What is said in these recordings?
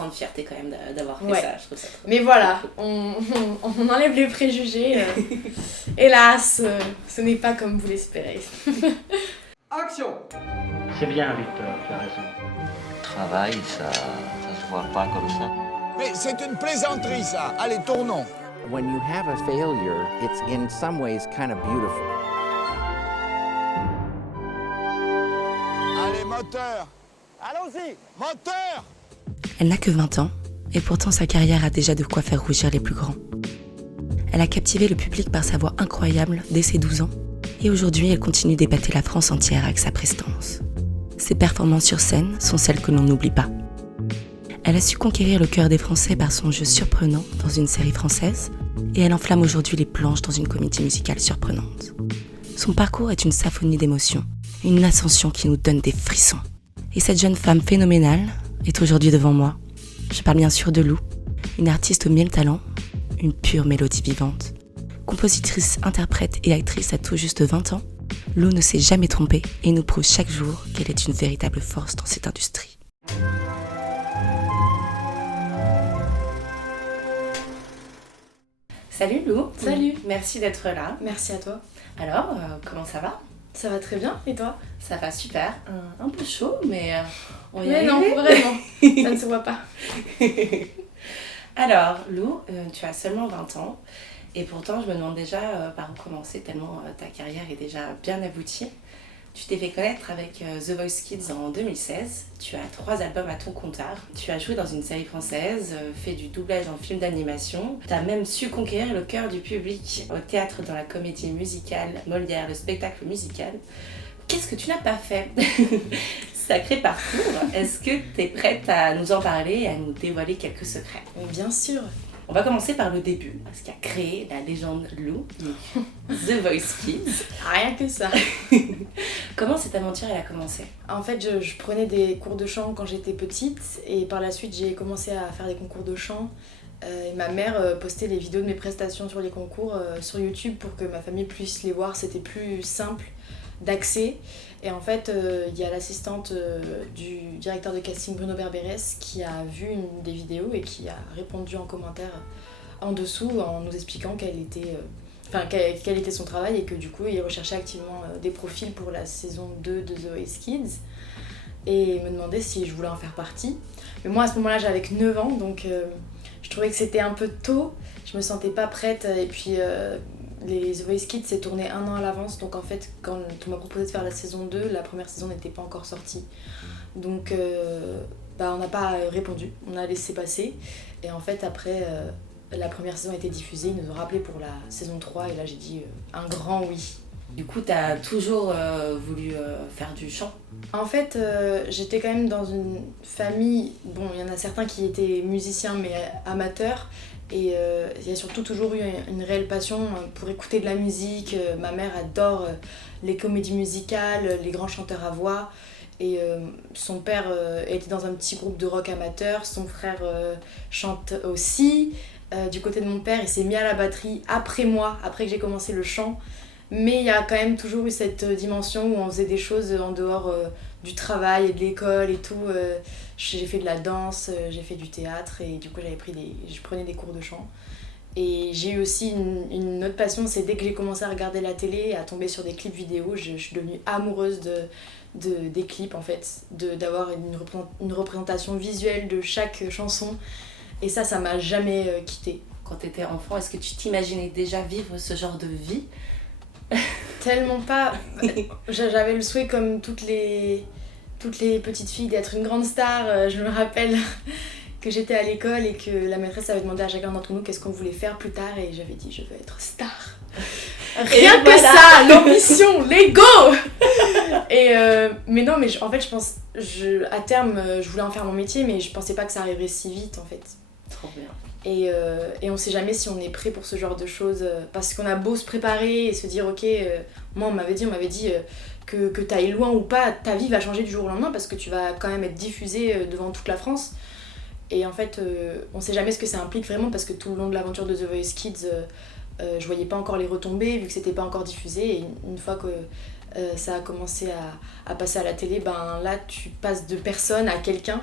grande fierté quand même d'avoir fait Ouais. ça, je trouve ça trop. Mais voilà, on enlève les préjugés. Hélas, ce n'est pas comme vous l'espérez. Action! C'est bien, Victor, tu as raison. Travail, ça se voit pas comme ça. Mais c'est une plaisanterie, ça. Allez, tournons. When you have a failure, it's in some ways kind of beautiful. Allez, moteur. Allons-y, moteur. Elle n'a que 20 ans, et pourtant sa carrière a déjà de quoi faire rougir les plus grands. Elle a captivé le public par sa voix incroyable dès ses 12 ans, et aujourd'hui elle continue d'épater la France entière avec sa prestance. Ses performances sur scène sont celles que l'on n'oublie pas. Elle a su conquérir le cœur des Français par son jeu surprenant dans une série française, et elle enflamme aujourd'hui les planches dans une comédie musicale surprenante. Son parcours est une symphonie d'émotions, une ascension qui nous donne des frissons. Et cette jeune femme phénoménale est aujourd'hui devant moi. Je parle bien sûr de Lou, une artiste au mille talents, une pure mélodie vivante. Compositrice, interprète et actrice à tout juste 20 ans, Lou ne s'est jamais trompée et nous prouve chaque jour qu'elle est une véritable force dans cette industrie. Salut Lou. Salut. Merci d'être là. Merci à toi. Alors, comment ça va? Ça va très bien, et toi? Ça va super. Un peu chaud, mais on va y Mais non, arriver. vraiment, ça ne se voit pas. Alors, Lou, tu as seulement 20 ans. Et pourtant, je me demande déjà par où commencer, tellement ta carrière est déjà bien aboutie. Tu t'es fait connaître avec The Voice Kids en 2016. Tu as 3 albums à ton compteur. Tu as joué dans une série française, fait du doublage en film d'animation. Tu as même su conquérir le cœur du public au théâtre dans la comédie musicale Molière, le spectacle musical. Qu'est-ce que tu n'as pas fait? Sacré parcours. Est-ce que tu es prête à nous en parler et à nous dévoiler quelques secrets? Bien sûr. On va commencer par le début, ce qui a créé la légende Lou, The Voice Kids. Rien que ça. Comment cette aventure elle a commencé? En fait, je prenais des cours de chant quand j'étais petite et par la suite, j'ai commencé à faire des concours de chant. Et ma mère postait les vidéos de mes prestations sur les concours sur YouTube pour que ma famille puisse les voir. C'était plus simple d'accès. Et en fait, il y a l'assistante du directeur de casting Bruno Berberes qui a vu une des vidéos et qui a répondu en commentaire en dessous en nous expliquant quel était son travail et que du coup, il recherchait activement des profils pour la saison 2 de The Voice Kids et me demandait si je voulais en faire partie. Mais moi, à ce moment-là, j'avais que 9 ans, donc je trouvais que c'était un peu tôt. Je me sentais pas prête et puis... Les The Voice Kids s'est tourné 1 an à l'avance, donc en fait quand on m'a proposé de faire la saison 2, la première saison n'était pas encore sortie. Donc on n'a pas répondu, on a laissé passer. Et en fait après la première saison a été diffusée, ils nous ont rappelé pour la saison 3 et là j'ai dit un grand oui. Du coup, tu as toujours voulu faire du chant? En fait, j'étais quand même dans une famille, bon il y en a certains qui étaient musiciens mais amateurs. Et il y a surtout toujours eu une réelle passion pour écouter de la musique. Ma mère adore les comédies musicales, les grands chanteurs à voix. Et son père était dans un petit groupe de rock amateur, son frère chante aussi. Du côté de mon père, il s'est mis à la batterie après moi, après que j'ai commencé le chant. Mais il y a quand même toujours eu cette dimension où on faisait des choses en dehors du travail et de l'école et tout. J'ai fait de la danse, j'ai fait du théâtre et du coup je prenais des cours de chant. Et j'ai eu aussi une autre passion, c'est dès que j'ai commencé à regarder la télé, à tomber sur des clips vidéo, je suis devenue amoureuse des clips en fait, d'avoir une représentation visuelle de chaque chanson. Et ça m'a jamais quittée. Quand tu étais enfant, est-ce que tu t'imaginais déjà vivre ce genre de vie? Tellement pas. J'avais le souhait comme toutes les petites filles d'être une grande star. Je me rappelle que j'étais à l'école et que la maîtresse avait demandé à chacun d'entre nous qu'est-ce qu'on voulait faire plus tard et j'avais dit je veux être star. Rien que ça, l'ambition, l'ego. Mais non, en fait je pense à terme je voulais en faire mon métier mais je pensais pas que ça arriverait si vite en fait. Trop bien. Et on sait jamais si on est prêt pour ce genre de choses parce qu'on a beau se préparer et se dire ok, moi on m'avait dit que t'ailles loin ou pas, ta vie va changer du jour au lendemain parce que tu vas quand même être diffusé devant toute la France. Et en fait on sait jamais ce que ça implique vraiment parce que tout le long de l'aventure de The Voice Kids je voyais pas encore les retombées vu que c'était pas encore diffusé et une fois que ça a commencé à passer à la télé, ben là tu passes de personne à quelqu'un.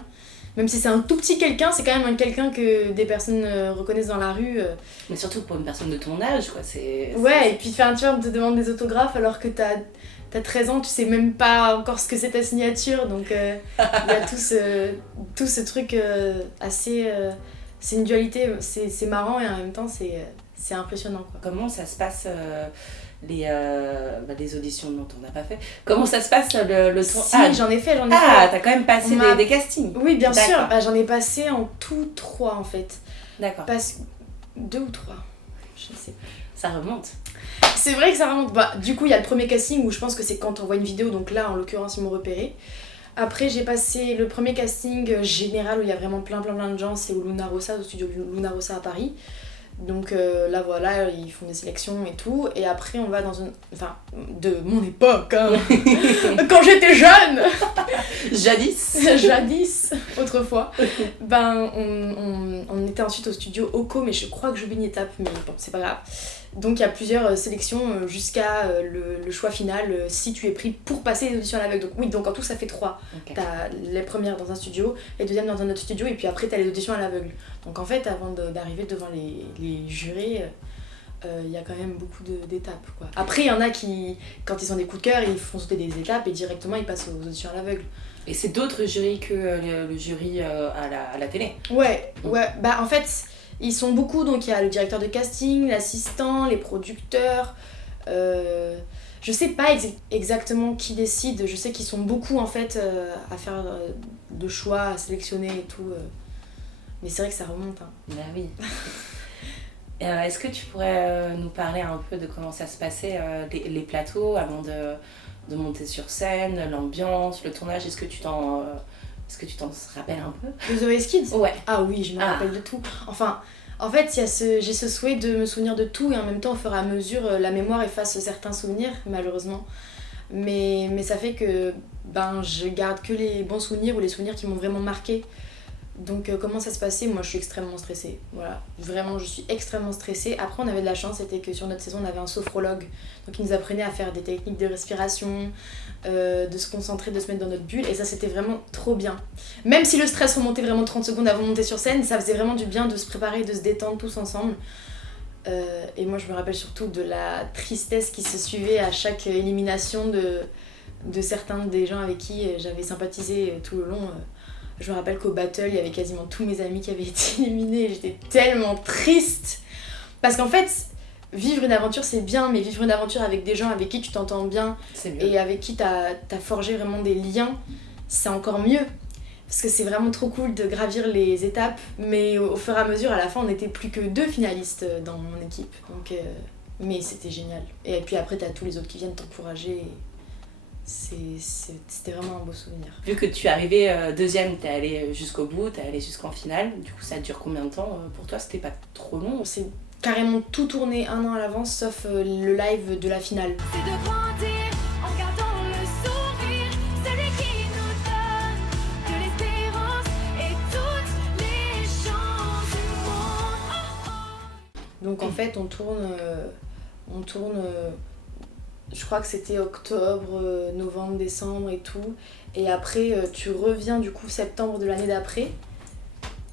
Même si c'est un tout petit quelqu'un, c'est quand même un quelqu'un que des personnes reconnaissent dans la rue. Mais surtout pour une personne de ton âge, quoi. Ouais, et puis tu vois, on te demande des autographes alors que t'as 13 ans, tu sais même pas encore ce que c'est ta signature. Donc il y a tout ce truc assez... c'est une dualité, c'est marrant et en même temps c'est impressionnant, quoi. Comment ça se passe les auditions dont on n'a pas fait? Comment ça se passe le tour? Si, j'en ai fait. Ah, t'as quand même passé des castings? Oui, bien sûr. J'en ai passé en tout 3 en fait. D'accord. 2 ou 3, je ne sais pas. Ça remonte. C'est vrai que ça remonte. Du coup, il y a le premier casting où je pense que c'est quand on voit une vidéo, donc là en l'occurrence ils m'ont repéré. Après, j'ai passé le premier casting général où il y a vraiment plein de gens, c'est au Luna Rossa, au studio Luna Rossa à Paris. Donc là voilà, ils font des sélections et tout. Et après, on va dans une... Enfin, de mon époque, hein. Quand j'étais jeune. Jadis, autrefois. On était ensuite au studio Oko, mais je crois que j'oublie une étape, mais bon, c'est pas grave. Donc il y a plusieurs sélections jusqu'à le choix final, si tu es pris pour passer les auditions à l'aveugle. Donc oui, donc en tout ça fait 3. Okay. T'as les premières dans un studio, les deuxièmes dans un autre studio, et puis après t'as les auditions à l'aveugle. Donc en fait, avant d'arriver devant les jurés, il y a quand même beaucoup d'étapes, quoi. Après, il y en a qui, quand ils ont des coups de cœur, ils font sauter des étapes et directement ils passent aux auditions à l'aveugle. Et c'est d'autres jurys que le jury à la télé? Ouais, en fait... Ils sont beaucoup, donc il y a le directeur de casting, l'assistant, les producteurs. Je sais pas exactement qui décide, je sais qu'ils sont beaucoup en fait à faire de choix, à sélectionner et tout. Mais c'est vrai que ça remonte. Hein. Bah oui. Est-ce que tu pourrais nous parler un peu de comment ça se passait, les plateaux, avant de monter sur scène, l'ambiance, le tournage? Est-ce que tu t'en rappelles un peu? De The Voice Kids? Ouais. Ah oui, je me rappelle de tout. Enfin, en fait, j'ai ce souhait de me souvenir de tout et en même temps, au fur et à mesure, la mémoire efface certains souvenirs, malheureusement. Mais ça fait que je garde que les bons souvenirs ou les souvenirs qui m'ont vraiment marqué. Donc comment ça se passait? Moi je suis extrêmement stressée, voilà, vraiment je suis extrêmement stressée. Après on avait de la chance, c'était que sur notre saison on avait un sophrologue, donc il nous apprenait à faire des techniques de respiration, de se concentrer, de se mettre dans notre bulle, et ça c'était vraiment trop bien. Même si le stress remontait vraiment 30 secondes avant de monter sur scène, ça faisait vraiment du bien de se préparer, de se détendre tous ensemble. Et moi je me rappelle surtout de la tristesse qui se suivait à chaque élimination de certains des gens avec qui j'avais sympathisé tout le long. Je me rappelle qu'au battle, il y avait quasiment tous mes amis qui avaient été éliminés et j'étais tellement triste. Parce qu'en fait, vivre une aventure c'est bien, mais vivre une aventure avec des gens avec qui tu t'entends bien et avec qui t'as forgé vraiment des liens, c'est encore mieux. Parce que c'est vraiment trop cool de gravir les étapes, mais au fur et à mesure, à la fin, on n'était plus que 2 finalistes dans mon équipe. Donc, mais c'était génial. Et puis après, t'as tous les autres qui viennent t'encourager. C'était vraiment un beau souvenir. Vu que tu es arrivée deuxième, t'es allée jusqu'au bout, t'es allée jusqu'en finale. Du coup, ça dure combien de temps pour toi? C'était pas trop long? C'est carrément tout tourné 1 an à l'avance, sauf le live de la finale. C'est de grandir en gardant le sourire, celui qui nous donne de l'espérance et toutes les chances du monde. Donc en fait, on tourne je crois que c'était octobre, novembre, décembre et tout. Et après, tu reviens du coup septembre de l'année d'après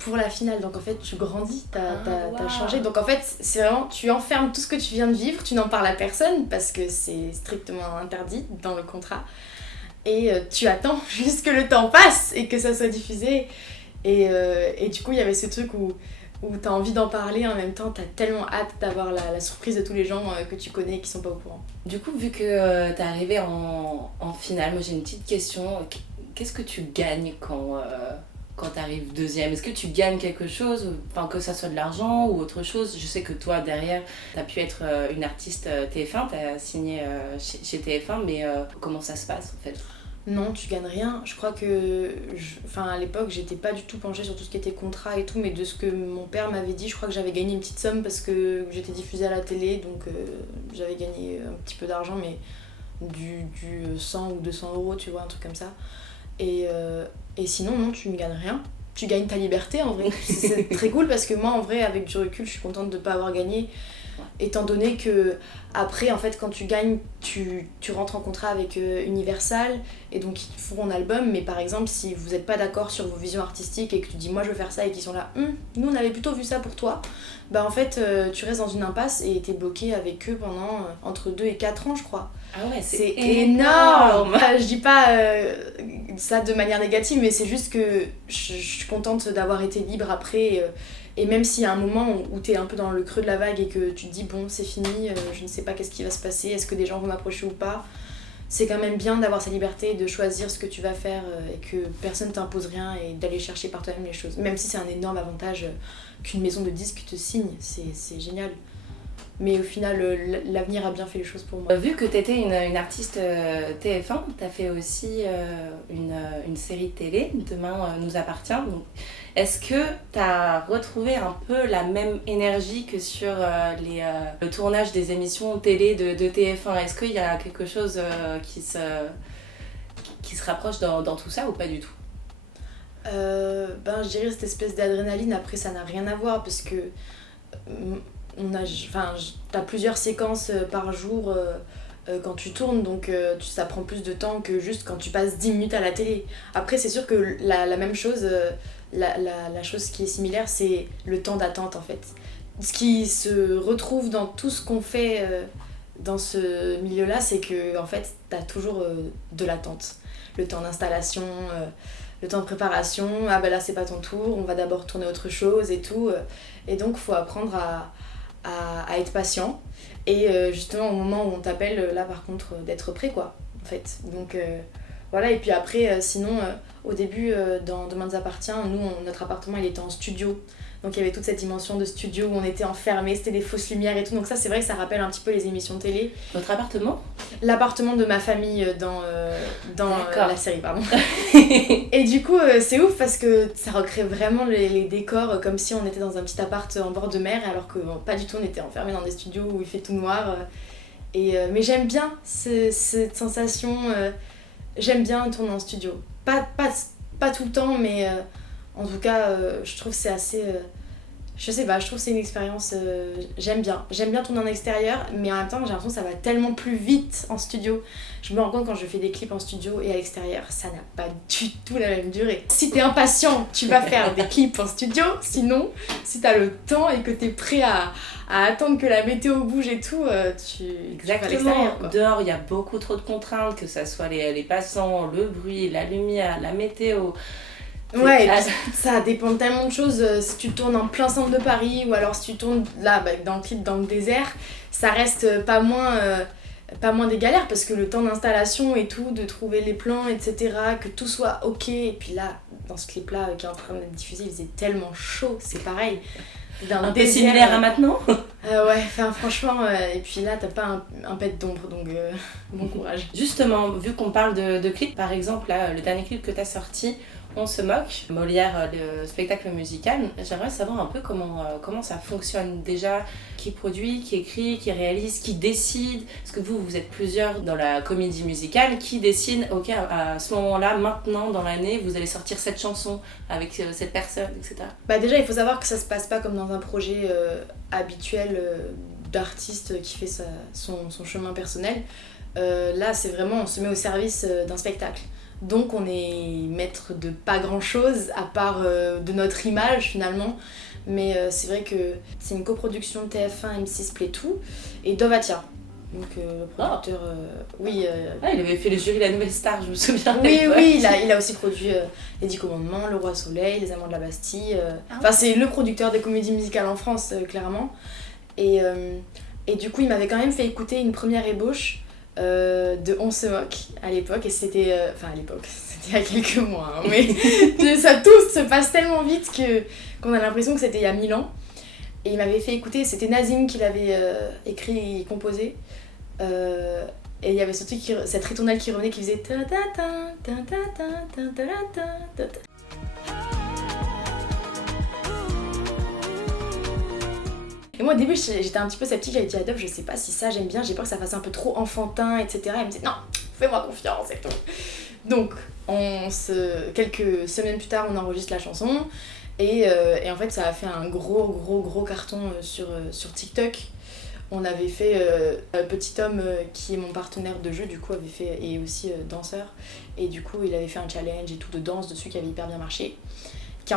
pour la finale. Donc en fait, tu grandis, t'as changé. Donc en fait, c'est vraiment, tu enfermes tout ce que tu viens de vivre, tu n'en parles à personne parce que c'est strictement interdit dans le contrat. Et tu attends juste que le temps passe et que ça soit diffusé. Et du coup, il y avait ce truc où t'as envie d'en parler, en même temps t'as tellement hâte d'avoir la surprise de tous les gens que tu connais et qui sont pas au courant. Du coup, vu que t'es arrivée en finale, moi j'ai une petite question. Qu'est-ce que tu gagnes quand t'arrives deuxième? Est-ce que tu gagnes quelque chose, enfin, que ça soit de l'argent ou autre chose? Je sais que toi derrière t'as pu être une artiste TF1, t'as signé chez TF1, mais comment ça se passe en fait? Non, tu gagnes rien. Je crois que... à l'époque, j'étais pas du tout penchée sur tout ce qui était contrat et tout, mais de ce que mon père m'avait dit, je crois que j'avais gagné une petite somme parce que j'étais diffusée à la télé, donc j'avais gagné un petit peu d'argent, mais du 100 ou 200 €, tu vois, un truc comme ça. Et sinon, non, tu ne gagnes rien. Tu gagnes ta liberté, en vrai. C'est très cool parce que moi, en vrai, avec du recul, je suis contente de pas avoir gagné. étant donné que après en fait quand tu gagnes tu rentres en contrat avec Universal et donc ils te font un album, mais par exemple si vous n'êtes pas d'accord sur vos visions artistiques et que tu dis moi je veux faire ça et qu'ils sont là nous on avait plutôt vu ça pour toi, bah en fait tu restes dans une impasse et t'es bloqué avec eux pendant entre 2 et 4 ans je crois. Ah ouais, C'est énorme. Je dis pas ça de manière négative, mais c'est juste que je suis contente d'avoir été libre après. Et même s'il y a un moment où t'es un peu dans le creux de la vague et que tu te dis bon c'est fini, je ne sais pas qu'est-ce qui va se passer, est-ce que des gens vont m'approcher ou pas, c'est quand même bien d'avoir sa liberté et de choisir ce que tu vas faire et que personne t'impose rien et d'aller chercher par toi-même les choses. Même si c'est un énorme avantage qu'une maison de disques te signe, c'est génial. Mais au final, l'avenir a bien fait les choses pour moi. Vu que tu étais une artiste TF1, tu as fait aussi une série de télé, Demain nous appartient. Donc, est-ce que tu as retrouvé un peu la même énergie que sur le tournage des émissions télé de TF1 ? Est-ce qu'il y a quelque chose qui se rapproche dans tout ça ou pas du tout ? Je dirais cette espèce d'adrénaline. Après, ça n'a rien à voir parce que... t'as plusieurs séquences par jour quand tu tournes, donc ça prend plus de temps que juste quand tu passes 10 minutes à la télé. Après c'est sûr que la même chose, la chose qui est similaire, c'est le temps d'attente en fait. Ce qui se retrouve dans tout ce qu'on fait dans ce milieu-là, c'est que en fait t'as toujours de l'attente. Le temps d'installation, le temps de préparation, ah bah là c'est pas ton tour, on va d'abord tourner autre chose et tout. Et donc faut apprendre à être patient et justement au moment où on t'appelle là par contre d'être prêt quoi en fait. Donc voilà, et puis après sinon au début dans Demain nous appartient, notre appartement il était en studio, donc il y avait toute cette dimension de studio où on était enfermés, c'était des fausses lumières et tout, donc ça c'est vrai que ça rappelle un petit peu les émissions de télé. Votre appartement ? L'appartement de ma famille dans la série, pardon. Et du coup c'est ouf parce que ça recrée vraiment les décors comme si on était dans un petit appart en bord de mer, alors que pas du tout, on était enfermés dans des studios où il fait tout noir. Mais j'aime bien cette sensation, j'aime bien tourner en studio. Pas tout le temps, mais en tout cas je trouve que c'est assez... je sais pas, je trouve que c'est une expérience, j'aime bien tourner en extérieur, mais en même temps j'ai l'impression que ça va tellement plus vite en studio. Je me rends compte quand je fais des clips en studio et à l'extérieur, ça n'a pas du tout la même durée. Si t'es impatient, tu vas faire des clips en studio, sinon, si t'as le temps et que t'es prêt à attendre que la météo bouge et tout, tu vas à l'extérieur, quoi. Dehors il y a beaucoup trop de contraintes, que ça soit les passants, le bruit, la lumière, la météo. Ouais, et puis ça dépend de tellement de choses. Si tu tournes en plein centre de Paris ou alors si tu tournes là dans le clip dans le désert, ça reste pas moins des galères parce que le temps d'installation et tout, de trouver les plans, etc., que tout soit ok. Et puis là, dans ce clip là qui est en train d'être diffusé, il faisait tellement chaud, c'est pareil. Un peu similaire à maintenant. Ouais, franchement, et puis là t'as pas un pet d'ombre, donc bon courage. Justement, vu qu'on parle de clips, par exemple là, le dernier clip que t'as sorti, On se moque, Molière, le spectacle musical, j'aimerais savoir un peu comment ça fonctionne déjà, qui produit, qui écrit, qui réalise, qui décide, parce que vous êtes plusieurs dans la comédie musicale, qui décide, ok, à ce moment-là, maintenant dans l'année, vous allez sortir cette chanson avec cette personne, etc. Bah déjà il faut savoir que ça se passe pas comme dans un projet habituel d'artiste qui fait son chemin personnel. Là c'est vraiment, on se met au service d'un spectacle. Donc on est maître de pas grand chose à part de notre image finalement, mais c'est vrai que c'est une coproduction de TF1, M6 Play Tout et Dovatia. Donc le producteur, oui. Il avait fait le jury La Nouvelle Star, je me souviens. Oui, il a aussi produit Les 10 Commandements, Le Roi Soleil, Les Amants de la Bastille. Enfin c'est le producteur des comédies musicales en France clairement. Et du coup il m'avait quand même fait écouter une première ébauche de On se moque à l'époque, et c'était à l'époque, c'était il y a quelques mois, hein, mais ça tout se passe tellement vite qu'on a l'impression que c'était il y a 1000 ans. Et il m'avait fait écouter, c'était Nazim qui l'avait écrit et composé, et il y avait surtout cette ritournelle qui revenait qui faisait ta ta ta ta ta ta ta ta ta. Et moi au début j'étais un petit peu sceptique, j'avais dit à Dove, je sais pas si ça j'aime bien, j'ai peur que ça fasse un peu trop enfantin, etc. Elle me disait non, fais-moi confiance et tout. Donc quelques semaines plus tard on enregistre la chanson et en fait ça a fait un gros carton sur TikTok. On avait fait Petit Homme, qui est mon partenaire de jeu, du coup, avait fait, et aussi danseur. Et du coup, il avait fait un challenge et tout de danse dessus qui avait hyper bien marché. Qui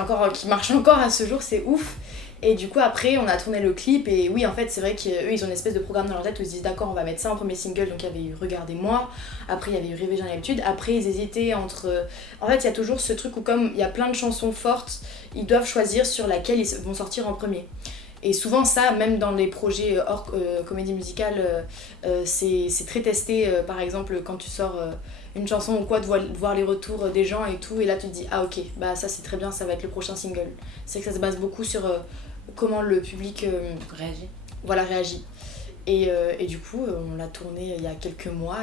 marche encore à ce jour, c'est ouf. Et du coup, après, on a tourné le clip. Et oui, en fait, c'est vrai qu'eux, ils ont une espèce de programme dans leur tête où ils se disent d'accord, on va mettre ça en premier single. Donc, il y avait eu Regardez-moi. Après, il y avait eu Rêver, j'en ai l'habitude. Après, ils hésitaient entre. En fait, il y a toujours ce truc où, comme il y a plein de chansons fortes, ils doivent choisir sur laquelle ils vont sortir en premier. Et souvent, ça, même dans les projets hors comédie musicale, c'est très testé. Par exemple, quand tu sors une chanson ou quoi, de voir les retours des gens et tout. Et là, tu te dis, ah ok, bah ça c'est très bien, ça va être le prochain single. C'est que ça se base beaucoup sur comment le public réagit. Et du coup, on l'a tourné il y a quelques mois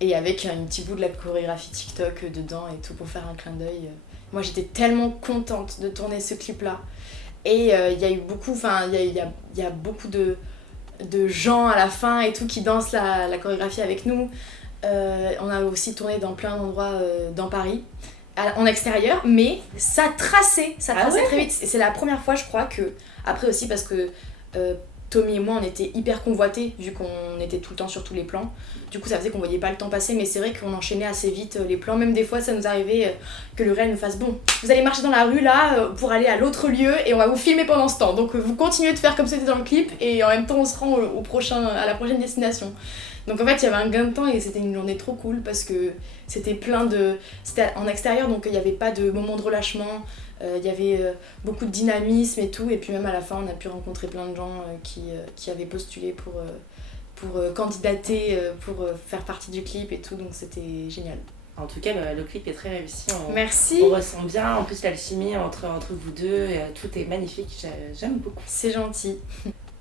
et avec un petit bout de la chorégraphie TikTok dedans et tout pour faire un clin d'œil. Moi, j'étais tellement contente de tourner ce clip-là. Et il y a eu beaucoup, il y a beaucoup de gens à la fin et tout qui dansent la chorégraphie avec nous. On a aussi tourné dans plein d'endroits dans Paris, en extérieur, mais ça traçait très vite. Et c'est la première fois, je crois, que. Après aussi, parce que Tommy et moi, on était hyper convoités, vu qu'on était tout le temps sur tous les plans. Du coup, ça faisait qu'on voyait pas le temps passer, mais c'est vrai qu'on enchaînait assez vite les plans. Même des fois, ça nous arrivait que le réel nous fasse bon, vous allez marcher dans la rue là pour aller à l'autre lieu et on va vous filmer pendant ce temps. Donc, vous continuez de faire comme c'était dans le clip et en même temps, on se rend à la prochaine destination. Donc en fait, il y avait un gain de temps et c'était une journée trop cool parce que c'était c'était en extérieur, donc il n'y avait pas de moment de relâchement, il y avait beaucoup de dynamisme et tout. Et puis même à la fin, on a pu rencontrer plein de gens qui avaient postulé pour candidater, pour faire partie du clip et tout, donc c'était génial. En tout cas, le clip est très réussi. Merci. On ressent bien, en plus l'alchimie entre vous deux, tout est magnifique, j'aime beaucoup. C'est gentil.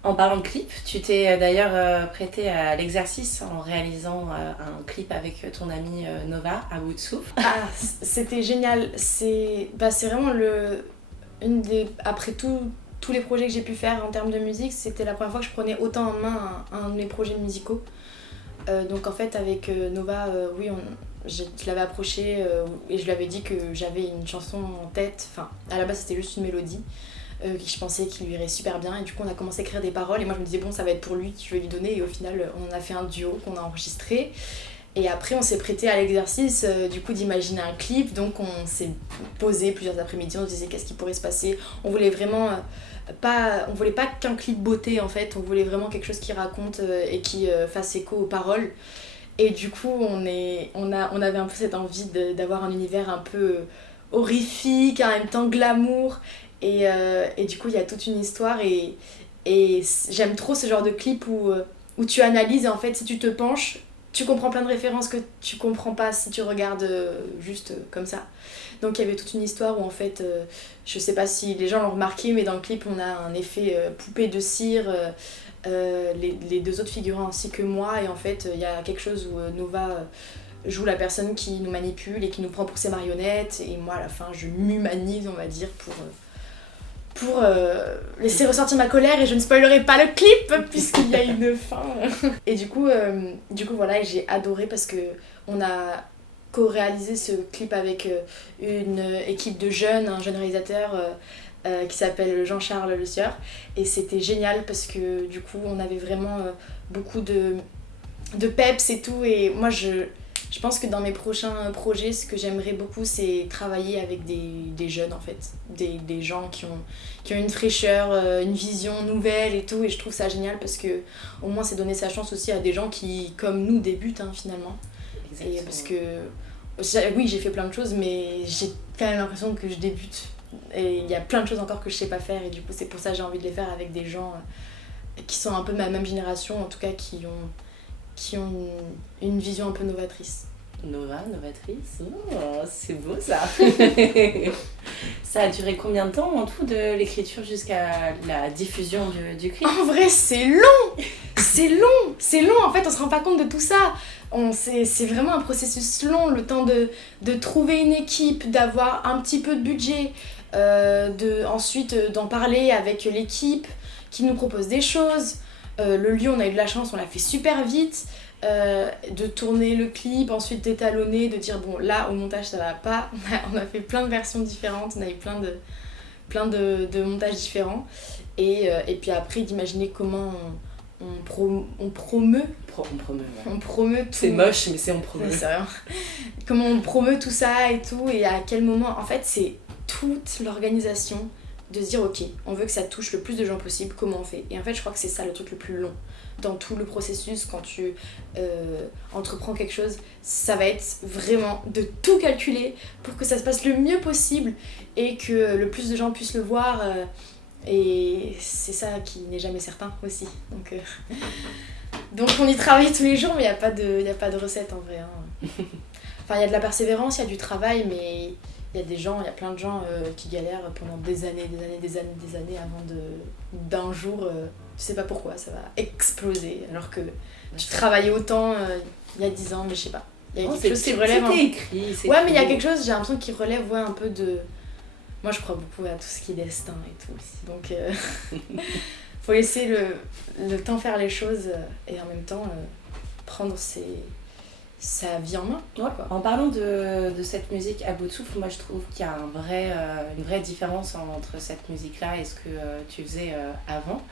En parlant de clip, tu t'es d'ailleurs prêtée à l'exercice en réalisant un clip avec ton amie Nova à bout de souffle. Ah, c'était génial. C'est vraiment après tous les projets que j'ai pu faire en termes de musique, c'était la première fois que je prenais autant en main un de mes projets musicaux. Donc en fait, avec Nova, oui, je l'avais approchée et je lui avais dit que j'avais une chanson en tête. Enfin, à la base, c'était juste une mélodie. Qui je pensais qu'il lui irait super bien et du coup on a commencé à écrire des paroles et moi je me disais bon ça va être pour lui, je vais lui donner et au final on a fait un duo qu'on a enregistré et après on s'est prêté à l'exercice du coup d'imaginer un clip. Donc on s'est posé plusieurs après-midi, on se disait qu'est-ce qui pourrait se passer. On voulait vraiment on voulait pas qu'un clip beauté en fait, on voulait vraiment quelque chose qui raconte et qui fasse écho aux paroles. Et du coup on avait un peu cette envie d'avoir un univers un peu horrifique, en même temps glamour. Et du coup il y a toute une histoire et j'aime trop ce genre de clip où tu analyses et en fait si tu te penches tu comprends plein de références que tu comprends pas si tu regardes juste comme ça. Donc il y avait toute une histoire où en fait je sais pas si les gens l'ont remarqué mais dans le clip on a un effet poupée de cire, les deux autres figurants ainsi que moi et en fait il y a quelque chose où Nova joue la personne qui nous manipule et qui nous prend pour ses marionnettes et moi à la fin je m'humanise on va dire pour laisser ressortir ma colère et je ne spoilerai pas le clip puisqu'il y a une fin. Et du coup voilà, j'ai adoré parce que on a co-réalisé ce clip avec une équipe de jeunes, un jeune réalisateur qui s'appelle Jean-Charles Le Sieur et c'était génial parce que du coup on avait vraiment beaucoup de peps et tout et moi je pense que dans mes prochains projets, ce que j'aimerais beaucoup, c'est travailler avec des jeunes en fait, des gens qui ont une fraîcheur, une vision nouvelle et tout, et je trouve ça génial parce que au moins c'est donner sa chance aussi à des gens qui, comme nous, débutent finalement. Exactement. Et parce que oui, j'ai fait plein de choses, mais j'ai quand même l'impression que je débute et il y a plein de choses encore que je sais pas faire et du coup c'est pour ça que j'ai envie de les faire avec des gens qui sont un peu de ma même génération, en tout cas qui ont une vision un peu novatrice. Novatrice, oh, c'est beau ça. Ça a duré combien de temps en tout de l'écriture jusqu'à la diffusion du clip? En vrai c'est long. En fait on se rend pas compte de tout ça. C'est vraiment un processus long, le temps de trouver une équipe, d'avoir un petit peu de budget, ensuite d'en parler avec l'équipe qui nous propose des choses. Le lieu, on a eu de la chance, on l'a fait super vite, de tourner le clip, ensuite d'étalonner, de dire bon là au montage ça va pas, on a fait plein de versions différentes, on a eu plein de montages différents et puis après d'imaginer comment on promeut On promeut. Ouais. on promeut tout. C'est moche, mais c'est on promeut. C'est rien. Comment on promeut tout ça et tout, et à quel moment. En fait, c'est toute l'organisation de se dire ok, on veut que ça touche le plus de gens possible, comment on fait. Et en fait, je crois que c'est ça le truc le plus long dans tout le processus. Quand tu entreprends quelque chose, ça va être vraiment de tout calculer pour que ça se passe le mieux possible et que le plus de gens puissent le voir. Et c'est ça qui n'est jamais certain aussi. Donc on y travaille tous les jours, mais il n'y a pas de recette en vrai. Hein. Enfin, il y a de la persévérance, il y a du travail, mais il y a plein de gens qui galèrent pendant des années avant d'un jour, tu sais pas pourquoi, ça va exploser. Alors que tu travaillais autant il y a 10 ans, mais je sais pas. Il y a quelque chose qui relève. Tout est écrit, c'est ouais, mais il y a beau. quelque chose, j'ai l'impression, qui relève un peu de. Moi, je crois beaucoup à tout ce qui est destin et tout aussi. Donc, faut laisser le temps faire les choses et en même temps prendre sa vie en main. Ouais, quoi. En parlant de cette musique à bout de souffle, moi je trouve qu'il y a une vraie différence entre cette musique-là et ce que tu faisais avant.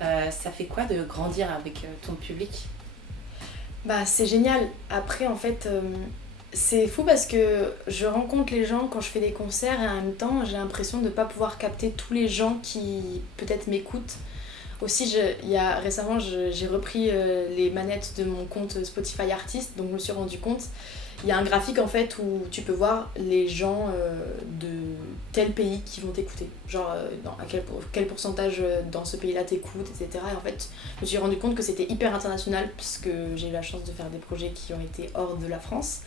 Ça fait quoi de grandir avec ton public ? Bah, c'est génial. Après, en fait, c'est fou parce que je rencontre les gens quand je fais des concerts et en même temps, j'ai l'impression de ne pas pouvoir capter tous les gens qui peut-être m'écoutent. Aussi, récemment, j'ai repris les manettes de mon compte Spotify Artist, donc je me suis rendu compte. Il y a un graphique en fait où tu peux voir les gens de tel pays qui vont t'écouter. Genre à quel pourcentage dans ce pays-là t'écoute, etc. Et en fait, je me suis rendu compte que c'était hyper international puisque j'ai eu la chance de faire des projets qui ont été hors de la France.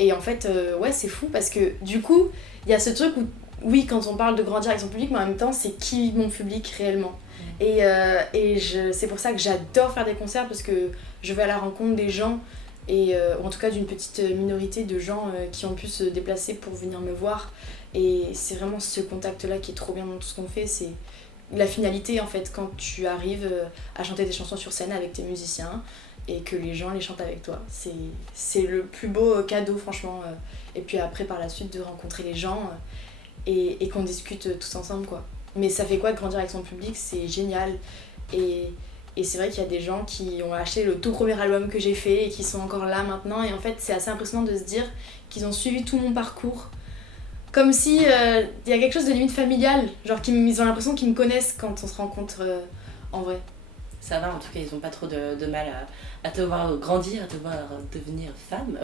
Et en fait, ouais, c'est fou parce que du coup, il y a ce truc où, oui, quand on parle de grandir avec son public, mais en même temps, c'est qui mon public réellement. Et c'est pour ça que j'adore faire des concerts parce que je vais à la rencontre des gens ou en tout cas d'une petite minorité de gens qui ont pu se déplacer pour venir me voir, et c'est vraiment ce contact là qui est trop bien dans tout ce qu'on fait. C'est la finalité en fait, quand tu arrives à chanter des chansons sur scène avec tes musiciens et que les gens les chantent avec toi, c'est le plus beau cadeau franchement. Et puis après par la suite de rencontrer les gens et qu'on discute tous ensemble quoi. Mais ça fait quoi de grandir avec son public, c'est génial. Et c'est vrai qu'il y a des gens qui ont acheté le tout premier album que j'ai fait et qui sont encore là maintenant. Et en fait, c'est assez impressionnant de se dire qu'ils ont suivi tout mon parcours. Comme si il y a quelque chose de limite familial. Genre ils ont l'impression qu'ils me connaissent quand on se rencontre en vrai. Ça va, en tout cas, ils ont pas trop de mal à te voir grandir, à te voir devenir femme.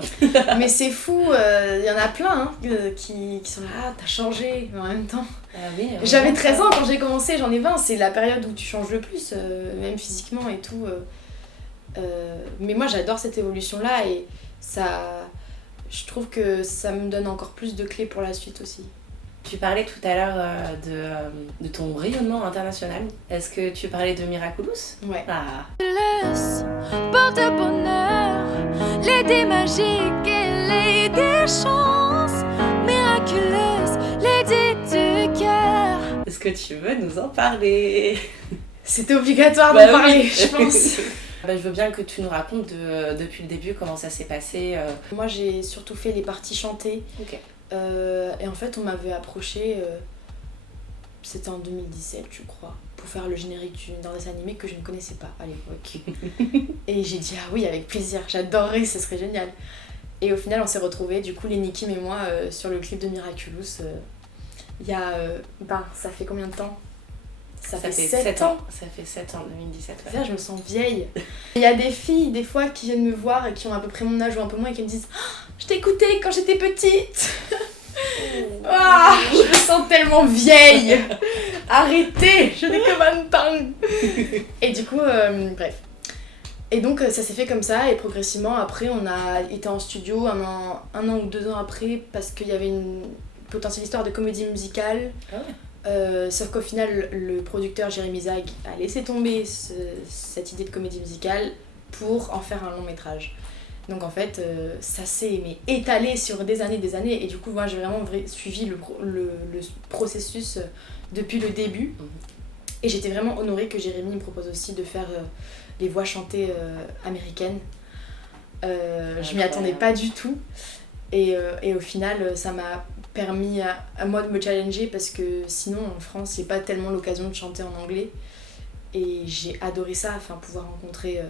Mais c'est fou, il y en a plein qui sont là, ah, t'as changé, mais en même temps. Oui, J'avais 13 ans quand j'ai commencé, j'en ai 20, c'est la période où tu changes le plus, même physiquement et tout. Mais moi j'adore cette évolution-là et je trouve que ça me donne encore plus de clés pour la suite aussi. Tu parlais tout à l'heure de ton rayonnement international. Est-ce que tu parlais de Miraculous ? Ouais. Ah. Laisse porte-bonheur, l'idée magique et l'idée chance, miraculeuse, l'idée du cœur. Est-ce que tu veux nous en parler ? C'était obligatoire Bah d'en parler, oui. je pense. Je veux bien que tu nous racontes depuis le début comment ça s'est passé. Moi j'ai surtout fait les parties chantées. Ok. Et en fait on m'avait approché, c'était en 2017 je crois, pour faire le générique d'un dessin animé que je ne connaissais pas à l'époque. Et j'ai dit ah oui, avec plaisir, j'adorerais, ce serait génial. Et au final on s'est retrouvés, du coup les Nikim et moi, sur le clip de Miraculous. Il y a, ça fait combien de temps ? Ça fait 7 ans. Ça fait 7 ans, 2017. Ouais. Là, je me sens vieille. Il y a des filles, des fois, qui viennent me voir et qui ont à peu près mon âge ou un peu moins et qui me disent oh, je t'écoutais quand j'étais petite. Ah, je me sens tellement vieille. Arrêtez, je n'ai que 20 ans. Et du coup, bref. Et donc, ça s'est fait comme ça et progressivement, après, on a été en studio un an ou 2 ans après parce qu'il y avait une potentielle histoire de comédie musicale. Ah ouais. Sauf qu'au final, le producteur Jérémy Zag a laissé tomber cette idée de comédie musicale pour en faire un long métrage. Donc en fait, ça s'est étalé sur des années et du coup, moi j'ai vraiment suivi le processus depuis le début. Et j'étais vraiment honorée que Jérémy me propose aussi de faire les voix chantées américaines. Je m'y attendais pas du tout. Et au final, ça m'a permis à moi de me challenger parce que sinon en France, j'ai pas tellement l'occasion de chanter en anglais. Et j'ai adoré ça, enfin pouvoir rencontrer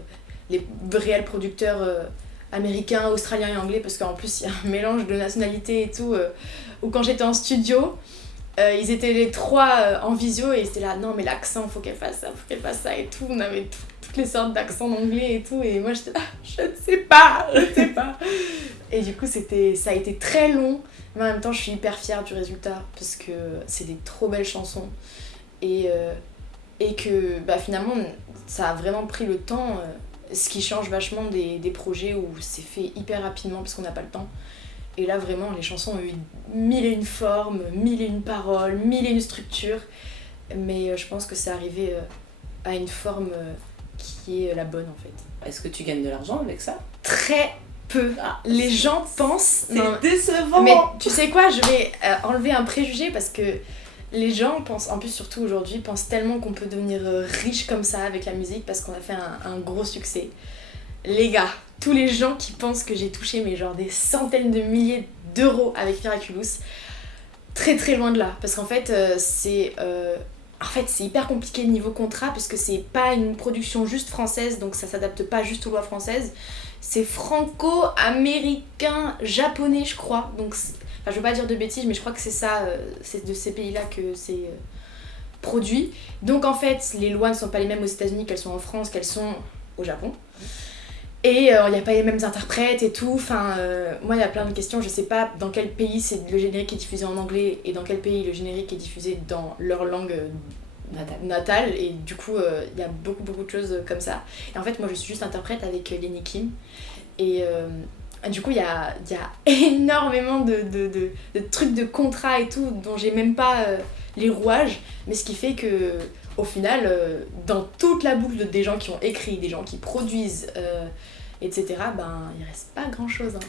les réels producteurs américains, australiens et anglais, parce qu'en plus il y a un mélange de nationalités et tout, où quand j'étais en studio, ils étaient les trois en visio et ils étaient là, non mais l'accent, faut qu'elle fasse ça et tout, on avait toutes les sortes d'accents d'anglais et tout, et moi j'étais là, je ne sais pas. Et du coup ça a été très long, mais en même temps je suis hyper fière du résultat, parce que c'est des trop belles chansons, et que bah, finalement ça a vraiment pris le temps, ce qui change vachement des projets où c'est fait hyper rapidement parce qu'on n'a pas le temps. Et là vraiment les chansons ont eu 1001 formes, 1001 paroles, 1001 structures, mais je pense que c'est arrivé à une forme qui est la bonne en fait. Est-ce que tu gagnes de l'argent avec ça? Très peu. Les gens pensent... C'est décevant. Mais tu sais quoi, je vais enlever un préjugé, parce que les gens pensent, en plus surtout aujourd'hui, pensent tellement qu'on peut devenir riche comme ça avec la musique parce qu'on a fait un gros succès. Les gars, tous les gens qui pensent que j'ai touché mais genre des centaines de milliers d'euros avec Miraculous, très très loin de là. Parce qu'en fait, c'est hyper compliqué niveau contrat, parce que c'est pas une production juste française, donc ça s'adapte pas juste aux lois françaises. C'est franco-américain, japonais je crois, donc enfin, je veux pas dire de bêtises, mais je crois que c'est ça, c'est de ces pays-là que c'est produit. Donc en fait, les lois ne sont pas les mêmes aux États-Unis qu'elles sont en France, qu'elles sont au Japon. Et il n'y a pas les mêmes interprètes et tout. Enfin, moi, il y a plein de questions. Je sais pas dans quel pays c'est le générique est diffusé en anglais et dans quel pays le générique est diffusé dans leur langue natale. Et du coup, il y a beaucoup de choses comme ça. Et en fait, moi, je suis juste interprète avec Lenny Kim. Et du coup, il y a énormément de trucs de contrats et tout dont j'ai même pas les rouages. Mais ce qui fait que, au final, dans toute la boucle des gens qui ont écrit, des gens qui produisent, etc., ben, il reste pas grand chose. Hein.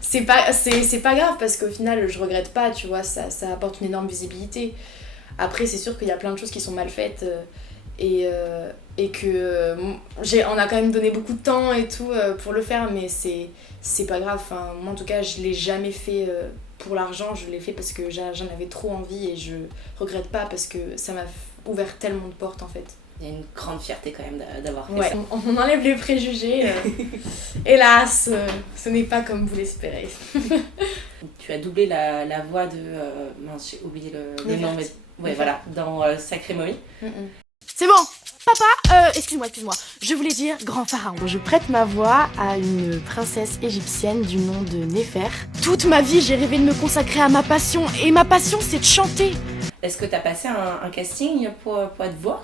C'est pas grave, parce qu'au final, je regrette pas, tu vois, ça apporte une énorme visibilité. Après, c'est sûr qu'il y a plein de choses qui sont mal faites. Et que on a quand même donné beaucoup de temps et tout pour le faire, mais c'est pas grave. Enfin, moi en tout cas je l'ai jamais fait pour l'argent, je l'ai fait parce que j'en avais trop envie, et je regrette pas parce que ça m'a ouvert tellement de portes en fait. Il y a une grande fierté quand même d'avoir fait Ouais, ça. on enlève les préjugés. Hélas, ce n'est pas comme vous l'espérez. Tu as doublé la voix de... mince, j'ai oublié le nom, mais... Ouais, voilà, dans Sacré Momie. C'est bon, papa, excuse-moi, je voulais dire grand pharaon. Je prête ma voix à une princesse égyptienne du nom de Néfer. Toute ma vie, j'ai rêvé de me consacrer à ma passion, et ma passion, c'est de chanter. Est-ce que tu as passé un casting pour être voix?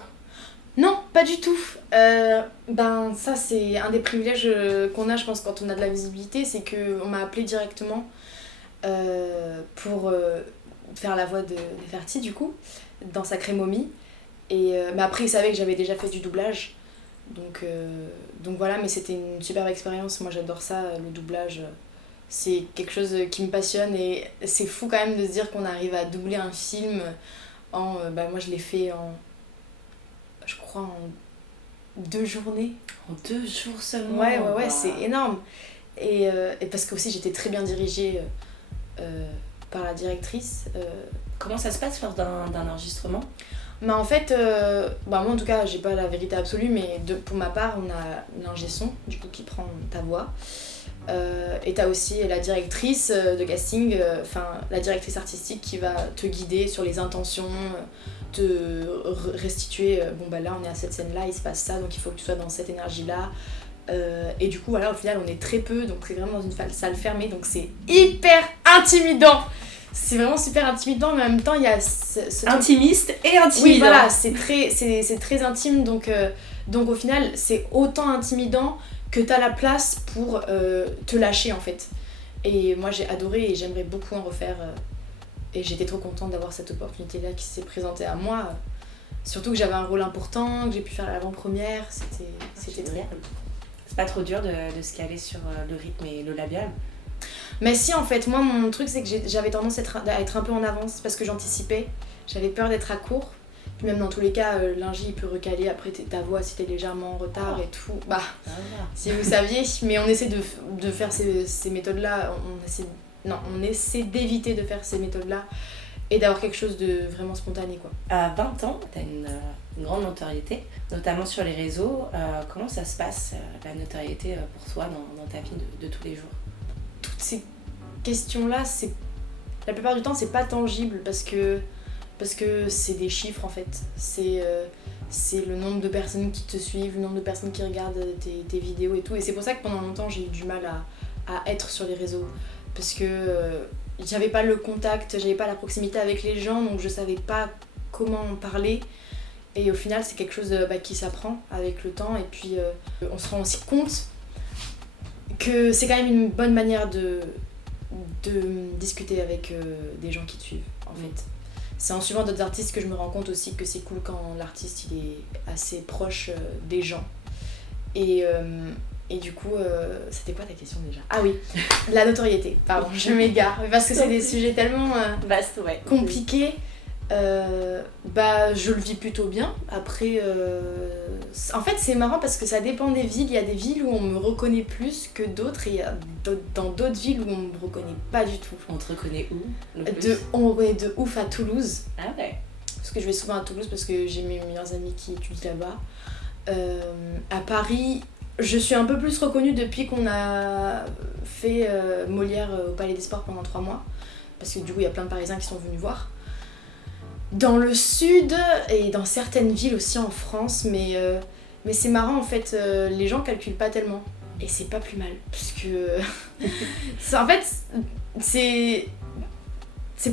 Non, pas du tout. Ben ça, c'est un des privilèges qu'on a, je pense, quand on a de la visibilité, c'est qu'on m'a appelée directement pour faire la voix de Neferti, du coup, dans Sacré Momie. Mais après, ils savaient que j'avais déjà fait du doublage. Donc voilà, mais c'était une superbe expérience. Moi, j'adore ça, le doublage. C'est quelque chose qui me passionne, et c'est fou quand même de se dire qu'on arrive à doubler un film en... moi, je l'ai fait je crois en 2 journées. En 2 jours seulement? Ouais, c'est énorme. Et parce que aussi, j'étais très bien dirigée par la directrice. Comment ça se passe lors d'un enregistrement? Mais en fait, moi en tout cas, j'ai pas la vérité absolue, mais pour ma part, on a l'ingé son, du coup, qui prend ta voix. Et t'as aussi la directrice de casting, la directrice artistique qui va te guider sur les intentions, te restituer, là on est à cette scène-là, il se passe ça, donc il faut que tu sois dans cette énergie-là. Et du coup, voilà, au final, on est très peu, donc c'est vraiment dans une salle fermée, donc c'est hyper intimidant. C'est vraiment super intimidant, mais en même temps il y a intimiste et intimidant. Oui, voilà, c'est très intime, donc au final c'est autant intimidant que t'as la place pour te lâcher en fait. Et moi j'ai adoré, et j'aimerais beaucoup en refaire, et j'étais trop contente d'avoir cette opportunité là qui s'est présentée à moi, surtout que j'avais un rôle important, que j'ai pu faire l'avant-première, c'était très cool. C'est pas trop dur de se caler sur le rythme et le labial? Mais si, en fait, moi mon truc c'est que j'avais tendance à être un peu en avance parce que j'anticipais, j'avais peur d'être à court. Puis même dans tous les cas, l'ingé il peut recaler après ta voix si t'es légèrement en retard et tout. Si vous saviez, mais on essaie de faire ces méthodes-là, on essaie d'éviter de faire ces méthodes-là. et d'avoir quelque chose de vraiment spontané quoi. À 20 ans, tu as une grande notoriété, notamment sur les réseaux. Comment ça se passe, la notoriété, pour toi dans ta vie de tous les jours? Toutes ces questions-là, la plupart du temps, c'est pas tangible parce que c'est des chiffres en fait. C'est le nombre de personnes qui te suivent, le nombre de personnes qui regardent tes vidéos et tout. Et c'est pour ça que pendant longtemps, j'ai eu du mal à être sur les réseaux. Parce que j'avais pas le contact, j'avais pas la proximité avec les gens, donc je savais pas comment en parler. Et au final, c'est quelque chose qui s'apprend avec le temps. Et puis, on se rend aussi compte que c'est quand même une bonne manière de discuter avec des gens qui te suivent, en fait. C'est en suivant d'autres artistes que je me rends compte aussi que c'est cool quand l'artiste il est assez proche des gens. Et du coup, c'était quoi ta question déjà? Ah oui, la notoriété, pardon, je m'égare. Parce que c'est des sujets tellement Vaste, ouais. compliqués. Je le vis plutôt bien. Après, en fait, c'est marrant parce que ça dépend des villes. Il y a des villes où on me reconnaît plus que d'autres, et il y a dans d'autres villes où on me reconnaît pas du tout. On te reconnaît où On me reconnaît de ouf à Toulouse. Ah ouais. Parce que je vais souvent à Toulouse parce que j'ai mes meilleurs amis qui étudient là-bas. À Paris, je suis un peu plus reconnue depuis qu'on a fait Molière au Palais des Sports pendant 3 mois. Parce que du coup, il y a plein de Parisiens qui sont venus voir. Dans le sud et dans certaines villes aussi en France, mais c'est marrant en fait, les gens calculent pas tellement. Et c'est pas plus mal, parce que en fait, c'est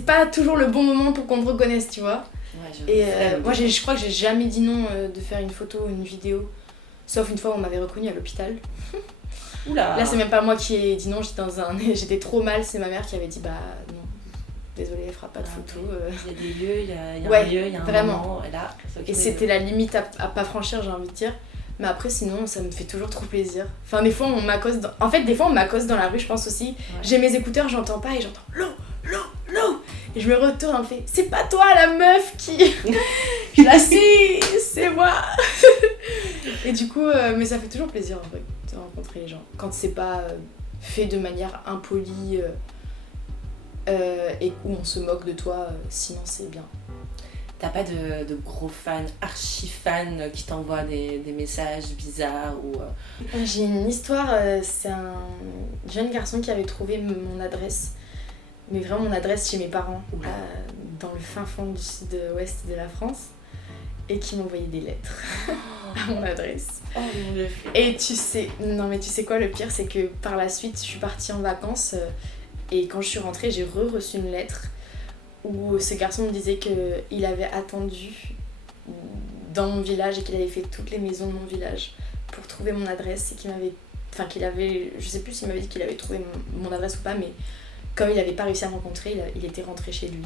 pas toujours le bon moment pour qu'on te reconnaisse, tu vois. Ouais, et moi je crois que j'ai jamais dit non de faire une photo ou une vidéo, sauf une fois où on m'avait reconnue à l'hôpital. Oula. Là c'est même pas moi qui ai dit non, j'étais trop mal, c'est ma mère qui avait dit bah non. Désolée, elle fera pas de photos. Il y a des lieux, il y a ouais, un lieu, il y a un vraiment. moment, et là... Et c'était la limite à pas franchir, j'ai envie de dire. Mais après, sinon, ça me fait toujours trop plaisir. Enfin, des fois, on m'accoste dans la rue, je pense aussi. Ouais. J'ai mes écouteurs, j'entends pas et j'entends « L'eau, l'eau, l'eau !» Et je me retourne, on me fait « C'est pas toi, la meuf qui... » Je la si, c'est moi. Et du coup, mais ça fait toujours plaisir, en fait, de rencontrer les gens. Quand c'est pas fait de manière impolie... et où on se moque de toi, sinon c'est bien. T'as pas de gros fans, archi fans qui t'envoient des messages bizarres ou... J'ai une histoire, c'est un jeune garçon qui avait trouvé mon adresse, mais vraiment mon adresse chez mes parents, dans le fin fond du sud-ouest de la France, et qui m'envoyait des lettres à mon adresse. Oh mon Dieu. Et tu sais quoi, le pire, c'est que par la suite, je suis partie en vacances... Et quand je suis rentrée, j'ai reçu une lettre où ce garçon me disait qu'il avait attendu dans mon village et qu'il avait fait toutes les maisons de mon village pour trouver mon adresse et je sais plus s'il m'avait dit qu'il avait trouvé mon adresse ou pas, mais comme il n'avait pas réussi à me rencontrer, il était rentré chez lui.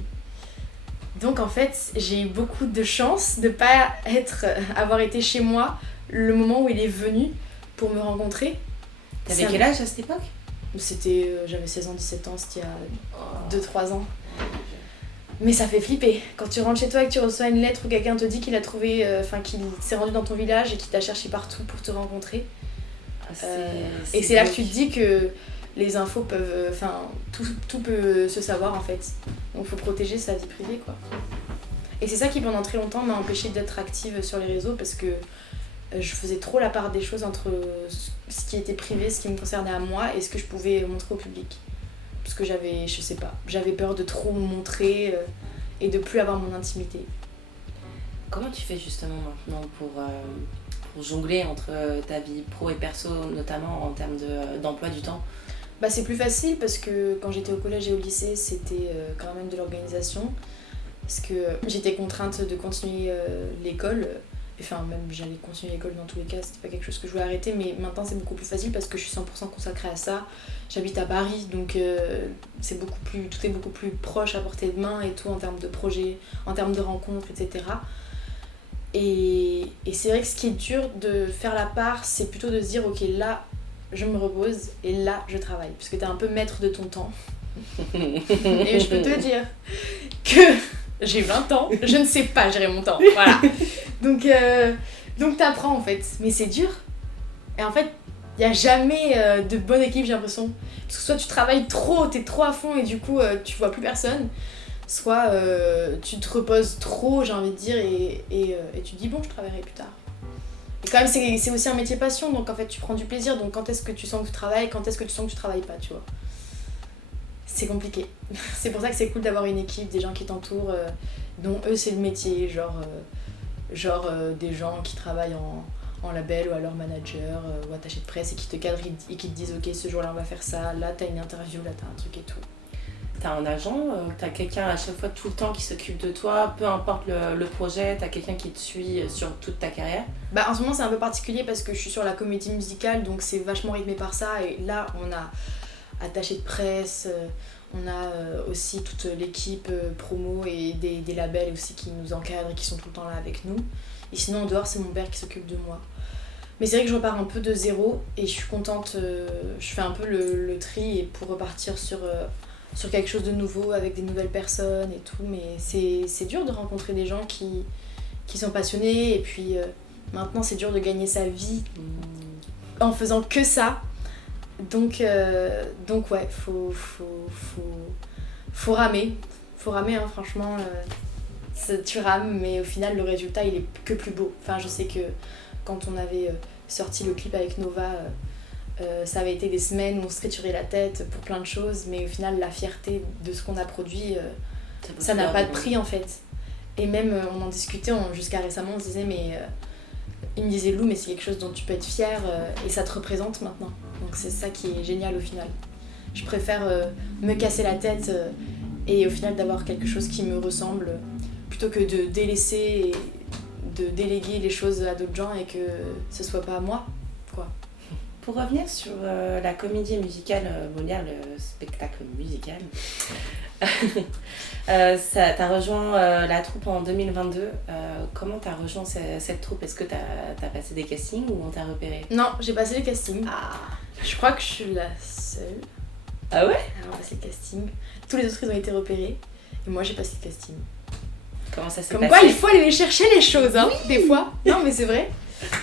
Donc en fait, j'ai eu beaucoup de chance de pas avoir été chez moi le moment où il est venu pour me rencontrer. T'avais quel âge à cette époque ? J'avais 16 ans, 17 ans, c'était il y a 2-3 ans. Mais ça fait flipper. Quand tu rentres chez toi et que tu reçois une lettre où quelqu'un te dit qu'il a trouvé, qu'il s'est rendu dans ton village et qu'il t'a cherché partout pour te rencontrer. Et c'est là que tu te dis que les infos peuvent... tout peut se savoir en fait. Donc faut protéger sa vie privée quoi. Et c'est ça qui pendant très longtemps m'a empêchée d'être active sur les réseaux parce que je faisais trop la part des choses entre ce qui était privé, ce qui me concernait à moi et ce que je pouvais montrer au public. Parce que j'avais peur de trop me montrer et de plus avoir mon intimité. Comment tu fais justement maintenant pour jongler entre ta vie pro et perso, notamment en termes d'emploi du temps ? C'est plus facile parce que quand j'étais au collège et au lycée, c'était quand même de l'organisation. Parce que j'étais contrainte de continuer l'école. Même j'allais continuer l'école dans tous les cas, c'était pas quelque chose que je voulais arrêter, mais maintenant c'est beaucoup plus facile parce que je suis 100% consacrée à ça. J'habite à Paris, donc tout est beaucoup plus proche à portée de main et tout en termes de projets, en termes de rencontres, etc. Et c'est vrai que ce qui est dur de faire la part, c'est plutôt de se dire ok là je me repose et là je travaille, parce que t'es un peu maître de ton temps. Et je peux te dire que j'ai 20 ans, je ne sais pas gérer mon temps, voilà. Donc t'apprends en fait, mais c'est dur. Et en fait, il n'y a jamais de bonne équipe, j'ai l'impression. Parce que soit tu travailles trop, t'es trop à fond et du coup tu vois plus personne. soit tu te reposes trop, j'ai envie de dire, et tu te dis bon, je travaillerai plus tard. Et quand même, c'est aussi un métier passion, donc en fait, tu prends du plaisir. Donc quand est-ce que tu sens que tu travailles, quand est-ce que tu sens que tu travailles pas, tu vois. C'est compliqué. C'est pour ça que c'est cool d'avoir une équipe, des gens qui t'entourent, dont eux, c'est le métier, genre des gens qui travaillent en label ou alors manager ou attaché de presse et qui te cadrent et qui te disent ok, ce jour-là, on va faire ça, là, t'as une interview, là, t'as un truc et tout. T'as un agent, t'as quelqu'un à chaque fois tout le temps qui s'occupe de toi, peu importe le projet, t'as quelqu'un qui te suit sur toute ta carrière? Bah en ce moment c'est un peu particulier parce que je suis sur la comédie musicale, donc c'est vachement rythmé par ça, et là on a attaché de presse, on a aussi toute l'équipe promo et des labels aussi qui nous encadrent et qui sont tout le temps là avec nous. Et sinon en dehors c'est mon père qui s'occupe de moi. Mais c'est vrai que je repars un peu de zéro et je suis contente, je fais un peu le tri et pour repartir sur quelque chose de nouveau avec des nouvelles personnes et tout, mais c'est dur de rencontrer des gens qui sont passionnés, et puis maintenant c'est dur de gagner sa vie en faisant que ça, donc ouais, faut ramer hein, franchement, tu rames, mais au final le résultat il est que plus beau. Enfin je sais que quand on avait sorti le clip avec Nova, ça avait été des semaines où on se triturait la tête pour plein de choses, mais au final la fierté de ce qu'on a produit, ça n'a pas de prix en fait. Et même on en discutait jusqu'à récemment, on se disait mais il me disait Lou, mais c'est quelque chose dont tu peux être fier et ça te représente maintenant. Donc c'est ça qui est génial au final. Je préfère me casser la tête et au final d'avoir quelque chose qui me ressemble plutôt que de délaisser et de déléguer les choses à d'autres gens et que ce soit pas à moi, quoi. Pour revenir sur la comédie musicale Molière, le spectacle musical, t'as rejoint la troupe en 2022. Comment t'as rejoint cette troupe? Est-ce que t'as passé des castings ou on t'a repéré? Non, j'ai passé le casting. Ah. Je crois que je suis la seule Ah ouais? à avoir passé le casting. Tous les autres ils ont été repérés et moi j'ai passé le casting. Comment ça s'est Comme passé? quoi il faut aller les chercher les choses, hein, oui, des fois. Non mais c'est vrai.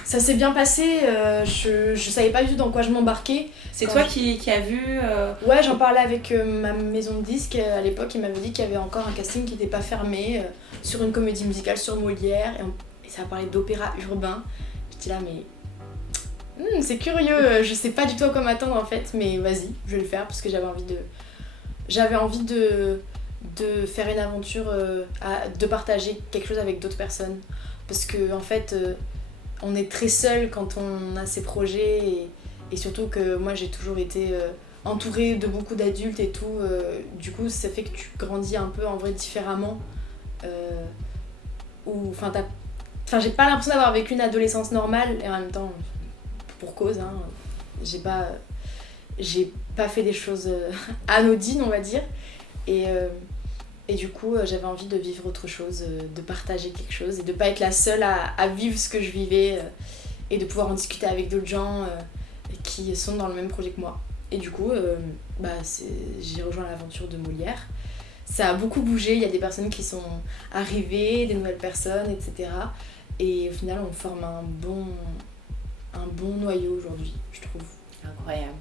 Ça s'est bien passé, je savais pas du tout dans quoi je m'embarquais. C'est toi qui as vu Ouais, j'en parlais avec ma maison de disques à l'époque, ils m'avaient dit qu'il y avait encore un casting qui n'était pas fermé sur une comédie musicale sur Molière, et ça parlait d'opéra urbain. J'étais là mais c'est curieux, je sais pas du tout à quoi m'attendre en fait, mais vas-y, je vais le faire parce que j'avais envie de faire une aventure, de partager quelque chose avec d'autres personnes, parce que en fait on est très seul quand on a ces projets, et surtout que moi j'ai toujours été entourée de beaucoup d'adultes et tout, du coup ça fait que tu grandis un peu en vrai différemment, j'ai pas l'impression d'avoir vécu une adolescence normale, et en même temps pour cause, hein, j'ai pas fait des choses anodines on va dire, et du coup j'avais envie de vivre autre chose, de partager quelque chose et de pas être la seule à vivre ce que je vivais, et de pouvoir en discuter avec d'autres gens qui sont dans le même projet que moi. Et du coup j'ai rejoint l'aventure de Molière. Ça a beaucoup bougé, il y a des personnes qui sont arrivées, des nouvelles personnes, etc. Et au final on forme un bon noyau aujourd'hui, je trouve. Incroyable.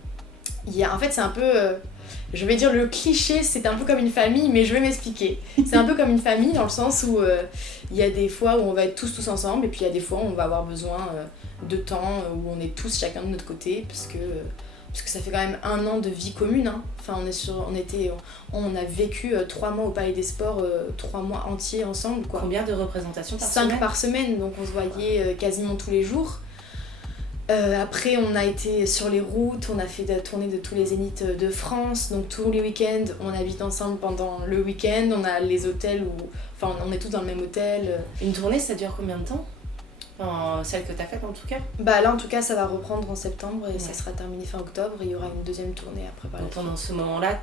En fait c'est un peu, je vais dire le cliché, c'est un peu comme une famille, mais je vais m'expliquer. C'est un peu comme une famille dans le sens où il y a des fois où on va être tous ensemble, et puis il y a des fois où on va avoir besoin de temps, où on est tous chacun de notre côté, parce que ça fait quand même 1 an de vie commune, hein. Enfin on a vécu 3 mois au Palais des Sports, 3 mois entiers ensemble, quoi. Combien de représentations par semaine? 5 par semaine, donc on se voyait quasiment tous les jours. Après on a été sur les routes, on a fait des tournées de tous les zéniths de France, donc tous les week-ends on habite ensemble pendant le week-end, on a les hôtels on est tous dans le même hôtel. Une tournée ça dure combien de temps? Celle que t'as faite en tout cas? Bah là en tout cas ça va reprendre en septembre et ouais. Ça sera terminé fin octobre, et il y aura une deuxième tournée après par la Donc suite. pendant ce moment-là,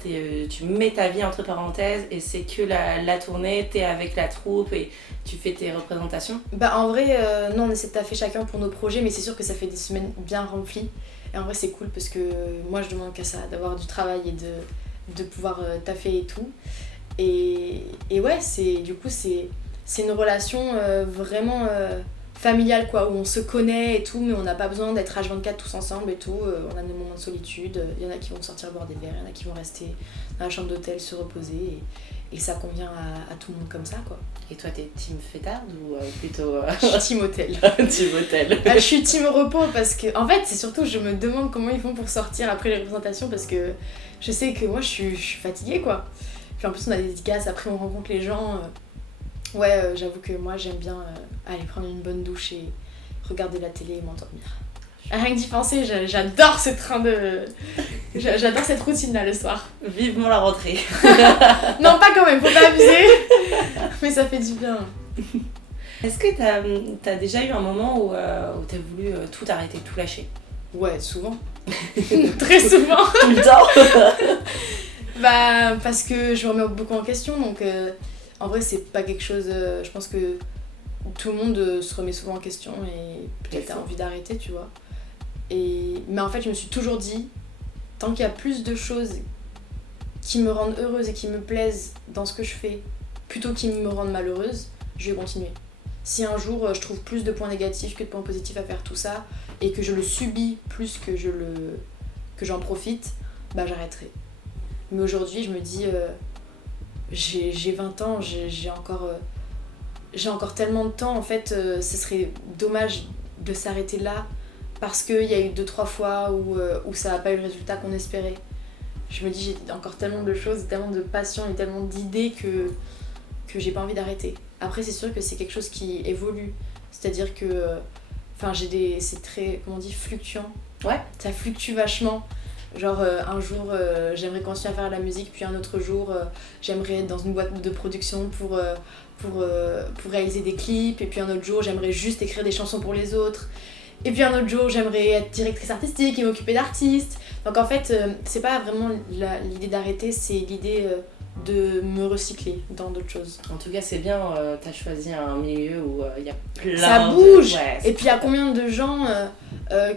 tu mets ta vie entre parenthèses et c'est que la tournée, t'es avec la troupe et tu fais tes représentations? Bah en vrai non, on essaie de taffer chacun pour nos projets, mais c'est sûr que ça fait des semaines bien remplies, et en vrai c'est cool parce que moi je demande qu'à ça, d'avoir du travail et de pouvoir taffer et tout, et ouais du coup c'est une relation vraiment familiale, quoi, où on se connaît et tout, mais on n'a pas besoin d'être H24 tous ensemble et tout, on a nos moments de solitude, il y en a qui vont sortir boire des verres, il y en a qui vont rester dans la chambre d'hôtel se reposer, et ça convient à tout le monde comme ça, quoi. Et toi, t'es team fêtarde ou plutôt Je suis team hôtel. team hôtel? Je suis team repos parce que, en fait, c'est surtout, je me demande comment ils font pour sortir après les représentations parce que je sais que moi, je suis fatiguée, quoi. Puis en plus, on a des dédicaces, après on rencontre les gens. J'avoue que moi, j'aime bien aller prendre une bonne douche et regarder la télé et m'endormir. Rien que d'y penser, j'adore ce train de... J'adore cette routine-là le soir. Vivement la rentrée. Non, pas quand même, faut pas abuser. Mais ça fait du bien. Est-ce que t'as déjà eu un moment où t'as voulu tout arrêter, tout lâcher? Ouais, souvent. Très souvent. Tout le temps. Bah, parce que je me remets beaucoup en question, donc en vrai, c'est pas quelque chose... je pense que tout le monde se remet souvent en question et peut-être a envie d'arrêter, tu vois. Mais en fait, je me suis toujours dit, tant qu'il y a plus de choses qui me rendent heureuse et qui me plaisent dans ce que je fais, plutôt qu'ils me rendent malheureuse, je vais continuer. Si un jour je trouve plus de points négatifs que de points positifs à faire tout ça, et que je le subis plus que j'en profite, bah j'arrêterai. Mais aujourd'hui, je me dis, j'ai 20 ans, j'ai encore tellement de temps, en fait, ce serait dommage de s'arrêter là, parce qu'il y a eu 2-3 fois où ça n'a pas eu le résultat qu'on espérait. Je me dis, j'ai encore tellement de choses, tellement de passion et tellement d'idées que j'ai pas envie d'arrêter. Après, c'est sûr que c'est quelque chose qui évolue, c'est-à-dire que c'est très, comment on dit, fluctuant. Ouais. Ça fluctue vachement. Genre un jour j'aimerais continuer à faire de la musique, puis un autre jour j'aimerais être dans une boîte de production pour réaliser des clips, et puis un autre jour j'aimerais juste écrire des chansons pour les autres, et puis un autre jour j'aimerais être directrice artistique et m'occuper d'artistes. Donc en fait c'est pas vraiment l'idée d'arrêter, c'est l'idée de me recycler dans d'autres choses. En tout cas, c'est bien, t'as choisi un milieu où il y a plein ça bouge. Ouais, et puis il y a combien de gens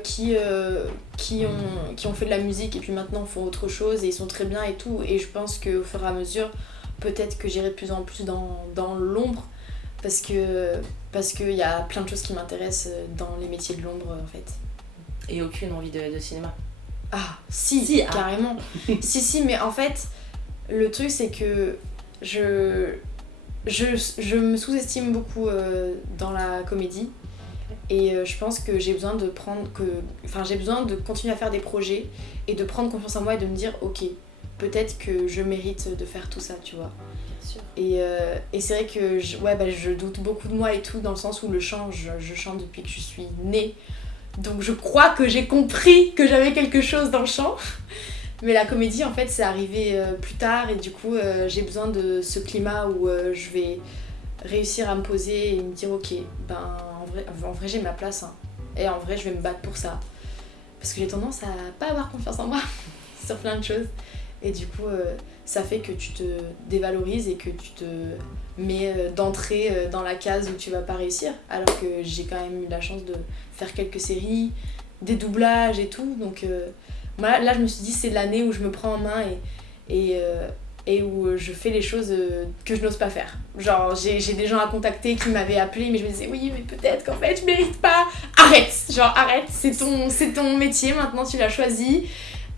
qui ont fait de la musique et puis maintenant font autre chose et ils sont très bien et tout, et je pense qu'au fur et à mesure peut-être que j'irai de plus en plus dans l'ombre parce qu'il y a plein de choses qui m'intéressent dans les métiers de l'ombre en fait. Et aucune envie de cinéma? Ah si carrément. si mais en fait le truc c'est que je me sous-estime beaucoup dans la comédie. Et je pense que j'ai besoin de continuer à faire des projets et de prendre confiance en moi et de me dire ok, peut-être que je mérite de faire tout ça, tu vois. Bien sûr. Et c'est vrai que je doute beaucoup de moi et tout, dans le sens où le chant, je chante depuis que je suis née. Donc je crois que j'ai compris que j'avais quelque chose dans le chant. Mais la comédie en fait c'est arrivé plus tard, et du coup j'ai besoin de ce climat où je vais réussir à me poser et me dire ok, en vrai j'ai ma place hein. Et en vrai je vais me battre pour ça parce que j'ai tendance à pas avoir confiance en moi sur plein de choses, et du coup ça fait que tu te dévalorises et que tu te mets d'entrée dans la case où tu vas pas réussir, alors que j'ai quand même eu la chance de faire quelques séries, des doublages et tout, donc là je me suis dit c'est l'année où je me prends en main et où je fais les choses que je n'ose pas faire. Genre j'ai des gens à contacter qui m'avaient appelé, mais je me disais oui mais peut-être qu'en fait je mérite pas. Arrête, c'est ton métier maintenant, tu l'as choisi.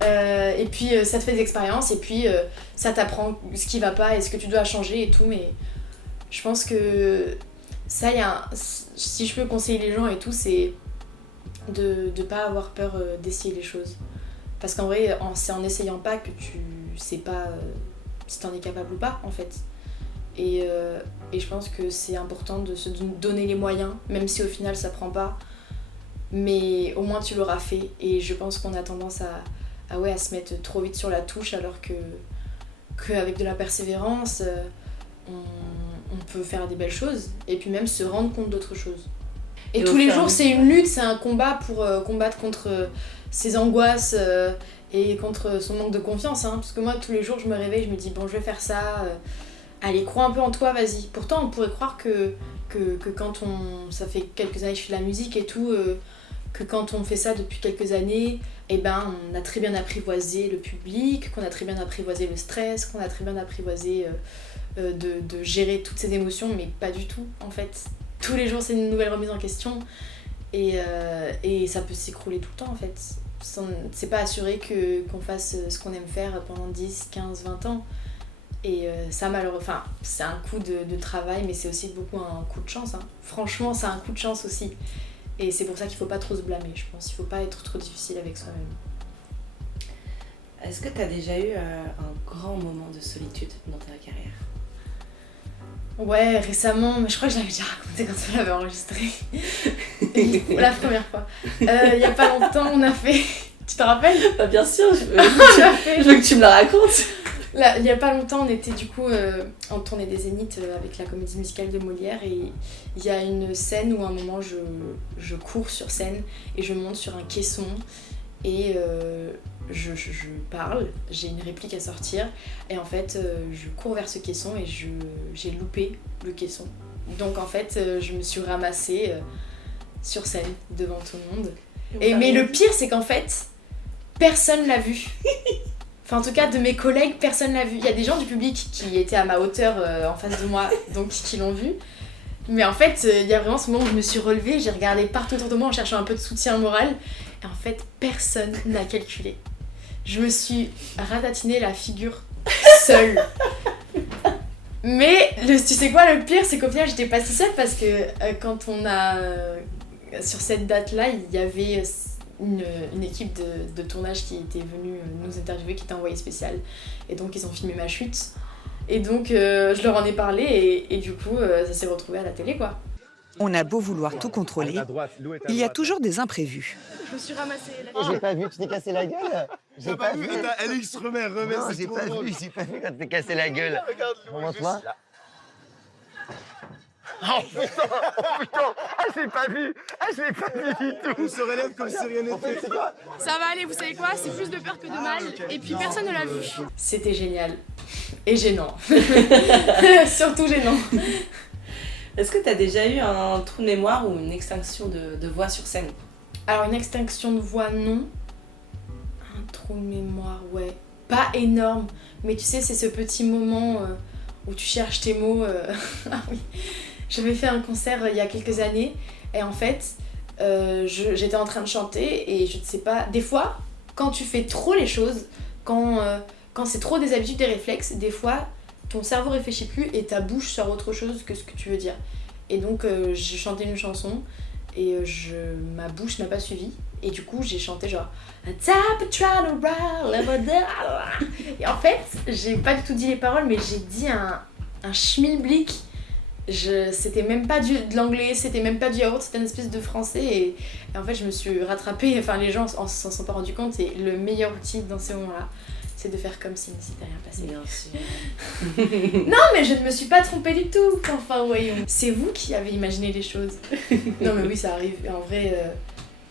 Et puis ça te fait des expériences, et puis ça t'apprend ce qui va pas et ce que tu dois changer et tout, mais je pense que ça si je peux conseiller les gens et tout, c'est de pas avoir peur d'essayer les choses. Parce qu'en vrai, c'est en essayant pas que tu sais pas si t'en es capable ou pas, en fait. Et je pense que c'est important de se donner les moyens, même si au final ça prend pas. Mais au moins tu l'auras fait. Et je pense qu'on a tendance à se mettre trop vite sur la touche, alors qu'avec de la persévérance, on peut faire des belles choses. Et puis même se rendre compte d'autres choses. Et tous les jours, c'est une lutte, c'est un combat pour combattre contre ses angoisses et contre son manque de confiance. Hein. Parce que moi, tous les jours, je me réveille, je me dis, bon, je vais faire ça. Allez, crois un peu en toi, vas-y. Pourtant, on pourrait croire que quand ça fait quelques années que je fais de la musique et tout, que quand on fait ça depuis quelques années, on a très bien apprivoisé le public, qu'on a très bien apprivoisé le stress, qu'on a très bien apprivoisé de gérer toutes ces émotions, mais pas du tout, en fait. Tous les jours c'est une nouvelle remise en question, et ça peut s'écrouler tout le temps en fait. C'est pas assuré qu'on fasse ce qu'on aime faire pendant 10, 15, 20 ans. Et ça, malheureusement, c'est un coup de travail, mais c'est aussi beaucoup un coup de chance. Hein. Franchement, c'est un coup de chance aussi. Et c'est pour ça qu'il faut pas trop se blâmer, je pense. Il faut pas être trop difficile avec soi-même. Est-ce que tu as déjà eu un grand moment de solitude dans ta carrière? Ouais, récemment, mais je crois que je l'avais déjà raconté quand on l'avait enregistré. La première fois. Il y a pas longtemps, on a fait... Tu te rappelles? Bah bien sûr, je veux que tu me la racontes. Là, il y a pas longtemps, on était du coup en tournée des Zéniths avec la comédie musicale de Molière et il y a une scène où à un moment je cours sur scène et je monte sur un caisson et je parle, j'ai une réplique à sortir et en fait je cours vers ce caisson et j'ai loupé le caisson. Donc en fait je me suis ramassée sur scène devant tout le monde. Mais le pire c'est qu'en fait personne l'a vu. Enfin, en tout cas, de mes collègues, personne l'a vu. Il y a des gens du public qui étaient à ma hauteur en face de moi, donc qui l'ont vu. Mais en fait, il y a vraiment ce moment où je me suis relevée, j'ai regardé partout autour de moi en cherchant un peu de soutien moral. Et en fait, personne n'a calculé. Je me suis ratatiné la figure seule. Mais tu sais quoi, le pire, c'est qu'au final, j'étais pas si seule parce que quand on a... sur cette date-là, il y avait... Une équipe de tournage qui était venue nous interviewer, qui était envoyée spéciale. Et donc ils ont filmé ma chute. Et donc je leur en ai parlé et du coup ça s'est retrouvé à la télé quoi. On a beau vouloir tout contrôler, il y a toujours des imprévus. Je me suis ramassée. J'ai pas vu, tu t'es cassé la gueule. J'ai pas vu. Attends, Alix, remets, Non, j'ai pas vu quand tu t'es cassé la gueule. Remonte-moi. Oh putain, ah je l'ai pas vu, je l'ai pas vu du tout. On se relève comme si rien n'était. Ça va aller, vous savez quoi? C'est plus de peur que de mal. Et puis personne ne l'a vu. C'était génial. Et gênant. Surtout gênant. Est-ce que tu as déjà eu un trou de mémoire ou une extinction de voix sur scène? Alors une extinction de voix, non. Un trou de mémoire, ouais. Pas énorme, mais tu sais, c'est ce petit moment où tu cherches tes mots. Ah oui. J'avais fait un concert il y a quelques années et en fait j'étais en train de chanter et je ne sais pas, des fois quand tu fais trop les choses, quand c'est trop des habitudes, des réflexes, des fois ton cerveau réfléchit plus et ta bouche sort autre chose que ce que tu veux dire. Et donc j'ai chanté une chanson et ma bouche n'a pas suivi et du coup j'ai chanté genre et en fait j'ai pas du tout dit les paroles mais j'ai dit un schmilblick. C'était même pas de l'anglais, c'était même pas du yaourt, c'était une espèce de français et en fait je me suis rattrapée, enfin les gens s'en sont pas rendus compte et le meilleur outil dans ces moments-là c'est de faire comme si ne s'était rien passé. Bien sûr. Non mais je ne me suis pas trompée du tout, enfin voyons. C'est vous qui avez imaginé les choses. Non mais oui ça arrive, et en vrai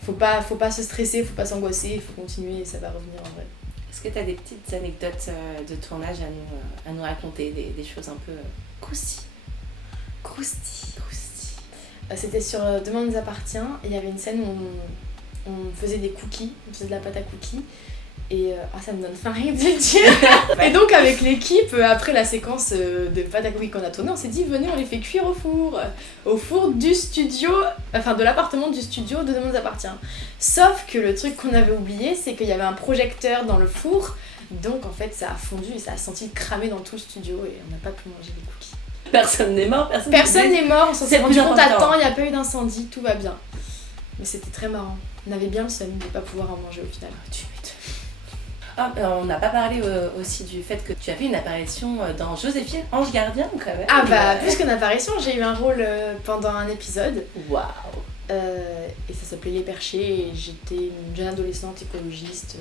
faut pas se stresser, faut pas s'angoisser, il faut continuer et ça va revenir en vrai. Est-ce que tu as des petites anecdotes de tournage à nous raconter, des choses un peu croustilles? C'était sur Demain nous appartient et il y avait une scène où on faisait des cookies, on faisait de la pâte à cookies et ça me donne faim rien de le dire. Et donc avec l'équipe, après la séquence de pâte à cookies qu'on a tourné, on s'est dit venez on les fait cuire au four du studio, enfin de l'appartement du studio de Demain nous appartient. Sauf que le truc qu'on avait oublié c'est qu'il y avait un projecteur dans le four, donc en fait ça a fondu et ça a senti cramer dans tout le studio et on n'a pas pu manger les cookies. Personne n'est mort, personne n'est mort, on s'en C'est s'est rendu plus compte à important. temps, il n'y a pas eu d'incendie, tout va bien. Mais c'était très marrant. On avait bien le seum de ne pas pouvoir en manger au final. Tu m'étonnes. On n'a pas parlé aussi du fait que tu as fait une apparition dans Joséphine, Ange Gardien quand même. Ah bah, plus qu'une apparition, j'ai eu un rôle pendant un épisode. Waouh. Et ça s'appelait Les Perchés et j'étais une jeune adolescente écologiste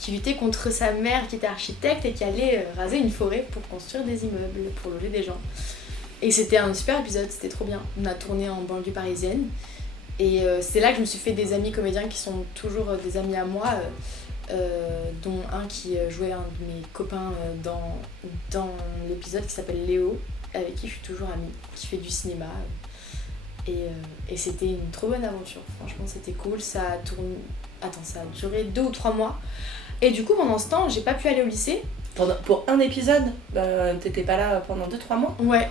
qui luttait contre sa mère qui était architecte et qui allait raser une forêt pour construire des immeubles, pour loger des gens. Et c'était un super épisode, c'était trop bien. On a tourné en banlieue parisienne et c'est là que je me suis fait des amis comédiens qui sont toujours des amis à moi, dont un qui jouait un de mes copains dans l'épisode qui s'appelle Léo, avec qui je suis toujours amie, qui fait du cinéma. Et c'était une trop bonne aventure, franchement c'était cool, ça a duré 2 ou 3 mois. Et du coup pendant ce temps, j'ai pas pu aller au lycée. Pour un épisode, t'étais pas là pendant 2-3 mois? Ouais.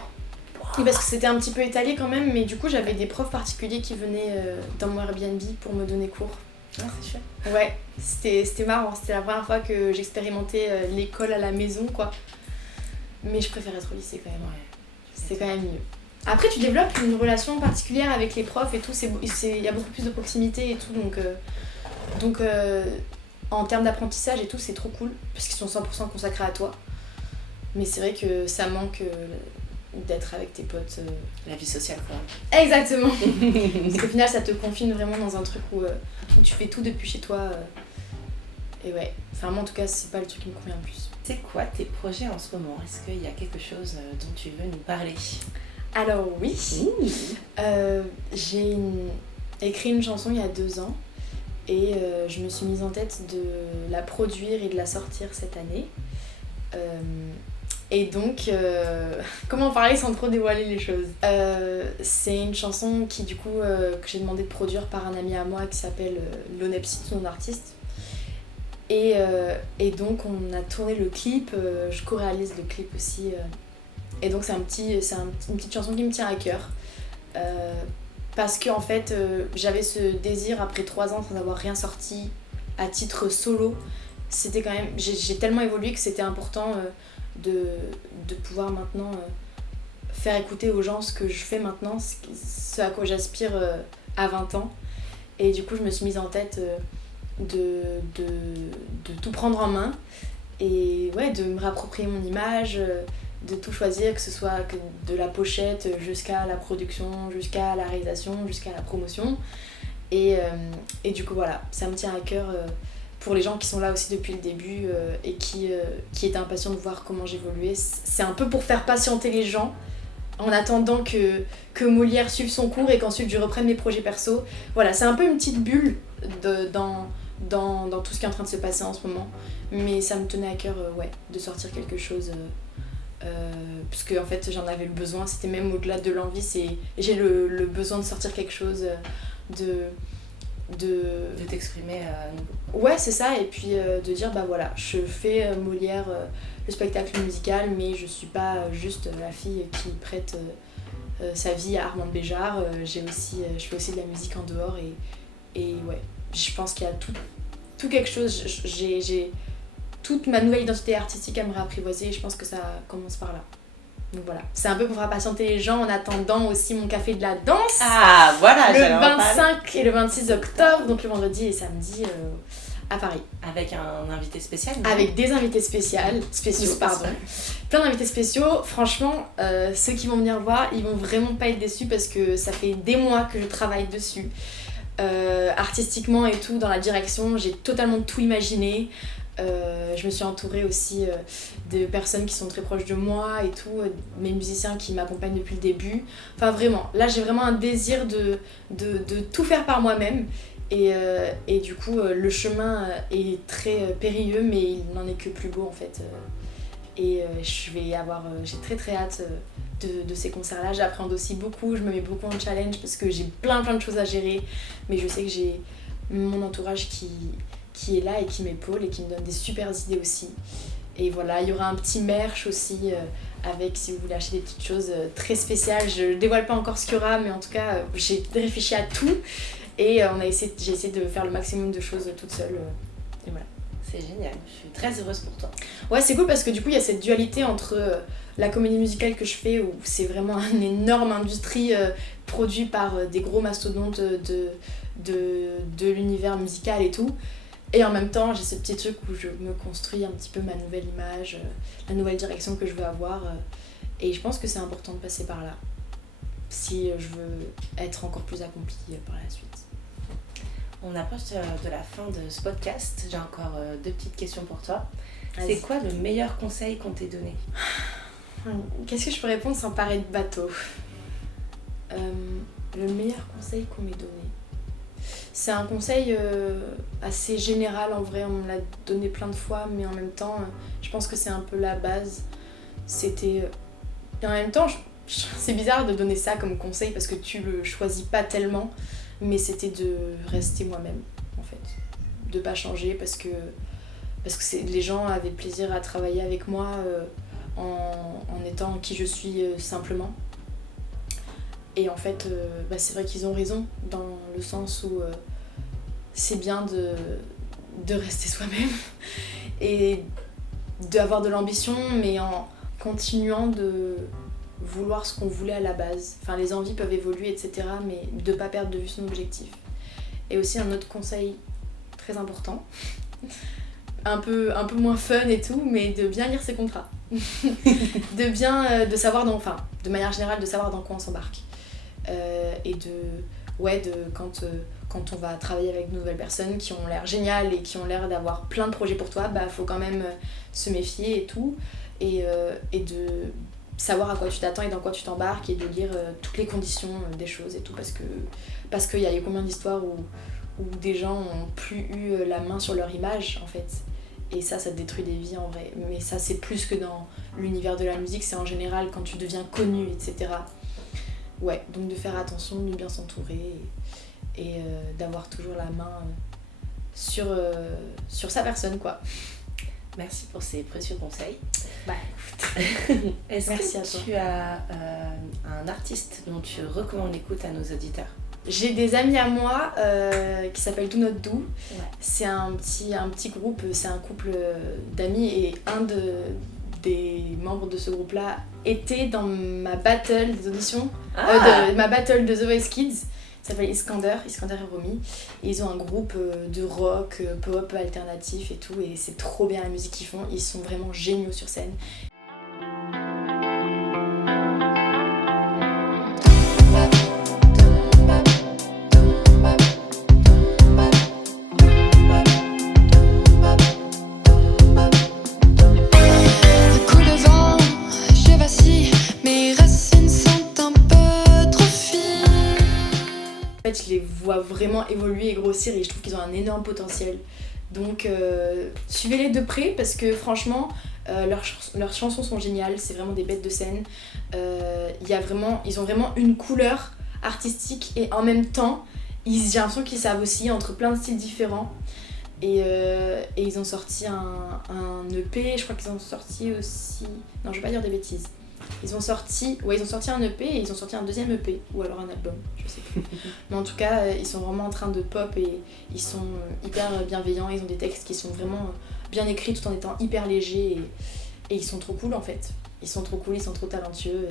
Oui, parce que c'était un petit peu étalé quand même, mais du coup j'avais des profs particuliers qui venaient dans mon Airbnb pour me donner cours. Ah, c'est chouette. Ouais, c'était marrant, c'était la première fois que j'expérimentais l'école à la maison quoi. Mais je préfère être au lycée quand même. Ouais. C'est quand même mieux. Après, tu développes une relation particulière avec les profs et tout, il y a beaucoup plus de proximité et tout, donc en termes d'apprentissage et tout, c'est trop cool, parce qu'ils sont 100% consacrés à toi. Mais c'est vrai que ça manque d'être avec tes potes. La vie sociale, quand même. Exactement. Parce qu'au final, ça te confine vraiment dans un truc où tu fais tout depuis chez toi. Et ouais, enfin moi en tout cas, c'est pas le truc qui me convient le plus. C'est quoi tes projets en ce moment? Est-ce qu'il y a quelque chose dont tu veux nous parler? Alors oui, j'ai écrit une chanson il y a 2 ans et je me suis mise en tête de la produire et de la sortir cette année. Et donc, comment parler sans trop dévoiler les choses? C'est une chanson qui du coup que j'ai demandé de produire par un ami à moi qui s'appelle Lonepsy, son artiste. Et donc on a tourné le clip, je co-réalise le clip aussi. Et donc c'est une petite chanson qui me tient à cœur. Parce que en fait j'avais ce désir après 3 ans sans avoir rien sorti à titre solo. C'était quand même, j'ai tellement évolué que c'était important de pouvoir maintenant faire écouter aux gens ce que je fais maintenant, ce à quoi j'aspire à 20 ans. Et du coup je me suis mise en tête de tout prendre en main et ouais, de me réapproprier mon image, de tout choisir, que ce soit que de la pochette jusqu'à la production, jusqu'à la réalisation, jusqu'à la promotion. Et du coup voilà, ça me tient à cœur pour les gens qui sont là aussi depuis le début et qui étaient impatients de voir comment j'évoluais. C'est un peu pour faire patienter les gens en attendant que Molière suive son cours et qu'ensuite je reprenne mes projets perso. Voilà, c'est un peu une petite bulle dans tout ce qui est en train de se passer en ce moment. Mais ça me tenait à cœur de sortir quelque chose parce que en fait j'en avais le besoin, c'était même au-delà de l'envie, j'ai le besoin de sortir quelque chose, de t'exprimer à nouveau. Ouais, c'est ça, et puis de dire bah voilà, je fais Molière, le spectacle musical, mais je suis pas juste la fille qui prête sa vie à Armand Béjart, je fais aussi de la musique en dehors et ouais, je pense qu'il y a tout quelque chose, j'ai toute ma nouvelle identité artistique à me réapprivoiser et je pense que ça commence par là. Donc voilà, c'est un peu pour faire patienter les gens en attendant aussi mon café de la danse. Ah voilà, le 25 et le 26 octobre, donc le vendredi et samedi à Paris. Avec un invité spécial? Avec des invités spéciaux, pardon. Plein d'invités spéciaux. Franchement, ceux qui vont venir voir, ils vont vraiment pas être déçus parce que ça fait des mois que je travaille dessus. Artistiquement et tout, dans la direction, j'ai totalement tout imaginé. Je me suis entourée aussi de personnes qui sont très proches de moi et tout, mes musiciens qui m'accompagnent depuis le début. Enfin vraiment, là j'ai vraiment un désir de tout faire par moi-même et du coup le chemin est très périlleux mais il n'en est que plus beau en fait. J'ai très très hâte de ces concerts-là. J'appréhende aussi beaucoup, je me mets beaucoup en challenge parce que j'ai plein de choses à gérer, mais je sais que j'ai mon entourage qui est là et qui m'épaule et qui me donne des super idées aussi. Et voilà, il y aura un petit merch aussi avec, si vous voulez acheter des petites choses très spéciales. Je dévoile pas encore ce qu'il y aura, mais en tout cas, j'ai réfléchi à tout et j'ai essayé de faire le maximum de choses toute seule. Et voilà. C'est génial, je suis très heureuse pour toi. Ouais, c'est cool parce que du coup, il y a cette dualité entre la comédie musicale que je fais où c'est vraiment une énorme industrie produite par des gros mastodontes de l'univers musical et tout. Et en même temps, j'ai ce petit truc où je me construis un petit peu ma nouvelle image, la nouvelle direction que je veux avoir. Et je pense que c'est important de passer par là, si je veux être encore plus accomplie par la suite. On approche de la fin de ce podcast. J'ai encore 2 petites questions pour toi. Vas-y. C'est quoi le meilleur conseil qu'on t'ait donné? Qu'est-ce que je peux répondre sans paraître bateau? Le meilleur conseil qu'on m'ait donné, c'est un conseil assez général en vrai, on me l'a donné plein de fois, mais en même temps, je pense que c'est un peu la base. Et en même temps, c'est bizarre de donner ça comme conseil parce que tu le choisis pas tellement, mais c'était de rester moi-même en fait, de pas changer parce que les gens avaient plaisir à travailler avec moi en étant qui je suis simplement. Et en fait, c'est vrai qu'ils ont raison dans le sens où c'est bien de rester soi-même et d'avoir de l'ambition, mais en continuant de vouloir ce qu'on voulait à la base. Enfin, les envies peuvent évoluer, etc., mais de ne pas perdre de vue son objectif. Et aussi un autre conseil très important, un peu moins fun et tout, mais de bien lire ses contrats. de savoir de manière générale, de savoir dans quoi on s'embarque. Et quand on va travailler avec de nouvelles personnes qui ont l'air géniales et qui ont l'air d'avoir plein de projets pour toi, faut quand même se méfier et tout. Et de savoir à quoi tu t'attends et dans quoi tu t'embarques et de lire toutes les conditions des choses et tout, parce qu'il y a eu combien d'histoires où des gens ont plus eu la main sur leur image en fait, et ça détruit des vies en vrai. Mais ça, c'est plus que dans l'univers de la musique, c'est en général quand tu deviens connu, etc. Ouais, donc de faire attention, de bien s'entourer et d'avoir toujours la main sur sa personne, quoi. Merci pour ces précieux conseils. Merci Est-ce à que toi. tu as un artiste dont tu recommandes l'écoute à nos auditeurs? J'ai des amis à moi qui s'appellent Do Not Do. Ouais. C'est un petit groupe, c'est un couple d'amis, et des membres de ce groupe-là était dans ma battle des auditions, ma battle de The Voice Kids. Il s'appelle Iskander et Romy. Et ils ont un groupe de rock, pop, alternatif et tout, et c'est trop bien la musique qu'ils font. Ils sont vraiment géniaux sur scène. Je les vois vraiment évoluer et grossir, et je trouve qu'ils ont un énorme potentiel. Donc suivez-les de près, parce que franchement leurs chansons sont géniales, c'est vraiment des bêtes de scène. Ils ont vraiment une couleur artistique, et en même temps j'ai l'impression qu'ils savent aussi entre plein de styles différents. Et ils ont sorti un EP, je crois qu'ils ont sorti aussi... Non, je vais pas dire des bêtises. Ils ont sorti un EP et ils ont sorti un deuxième EP, ou alors un album, je sais plus. Mais en tout cas, ils sont vraiment en train de pop, et ils sont hyper bienveillants, ils ont des textes qui sont vraiment bien écrits tout en étant hyper légers, et ils sont trop cool en fait. Ils sont trop cool, ils sont trop talentueux.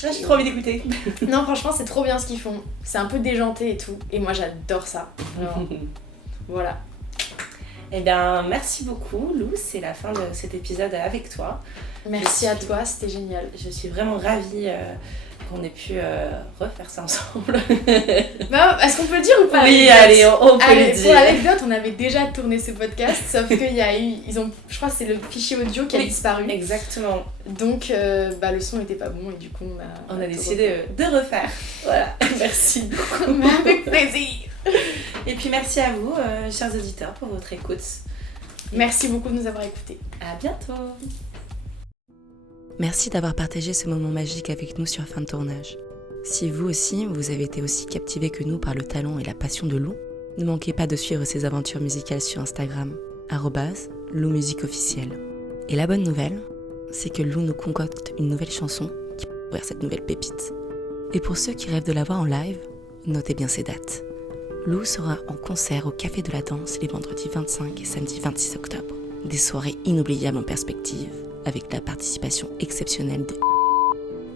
J'ai trop envie d'écouter. Non, franchement, c'est trop bien ce qu'ils font. C'est un peu déjanté et tout, et moi j'adore ça. Alors, voilà. Eh bien, merci beaucoup Lou, c'est la fin de cet épisode avec toi. Merci à toi, c'était génial. Je suis vraiment ravie qu'on ait pu refaire ça ensemble. Est-ce qu'on peut le dire ou pas? Oui, allez, on peut le dire. Pour l'anecdote, on avait déjà tourné ce podcast, sauf qu'il y a eu... je crois que c'est le fichier audio qui a disparu. Exactement. Donc le son était pas bon, et du coup on a décidé de refaire. Voilà, merci beaucoup. Avec plaisir. Et puis merci à vous, chers auditeurs, pour votre écoute. Merci beaucoup de nous avoir écoutés. À bientôt. Merci d'avoir partagé ce moment magique avec nous sur Fin de Tournage. Si vous aussi, vous avez été aussi captivé que nous par le talent et la passion de Lou, ne manquez pas de suivre ses aventures musicales sur Instagram, @LouMusiqueOfficielle. Et la bonne nouvelle, c'est que Lou nous concocte une nouvelle chanson qui peut ouvrir cette nouvelle pépite. Et pour ceux qui rêvent de la voir en live, notez bien ces dates. Lou sera en concert au Café de la Danse les vendredis 25 et samedi 26 octobre. Des soirées inoubliables en perspective, avec la participation exceptionnelle de...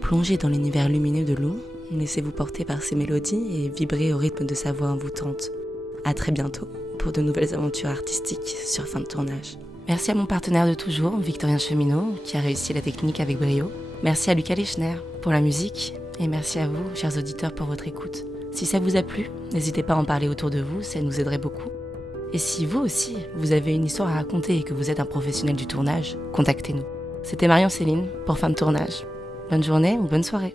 Plongez dans l'univers lumineux de Lou, laissez-vous porter par ses mélodies et vibrez au rythme de sa voix envoûtante. À très bientôt pour de nouvelles aventures artistiques sur Fin de Tournage. Merci à mon partenaire de toujours, Victorien Cheminot, qui a réussi la technique avec brio. Merci à Lucas Lechner pour la musique, et merci à vous, chers auditeurs, pour votre écoute. Si ça vous a plu, n'hésitez pas à en parler autour de vous, ça nous aiderait beaucoup. Et si vous aussi, vous avez une histoire à raconter et que vous êtes un professionnel du tournage, contactez-nous. C'était Marion Céline pour Fin de Tournage. Bonne journée ou bonne soirée.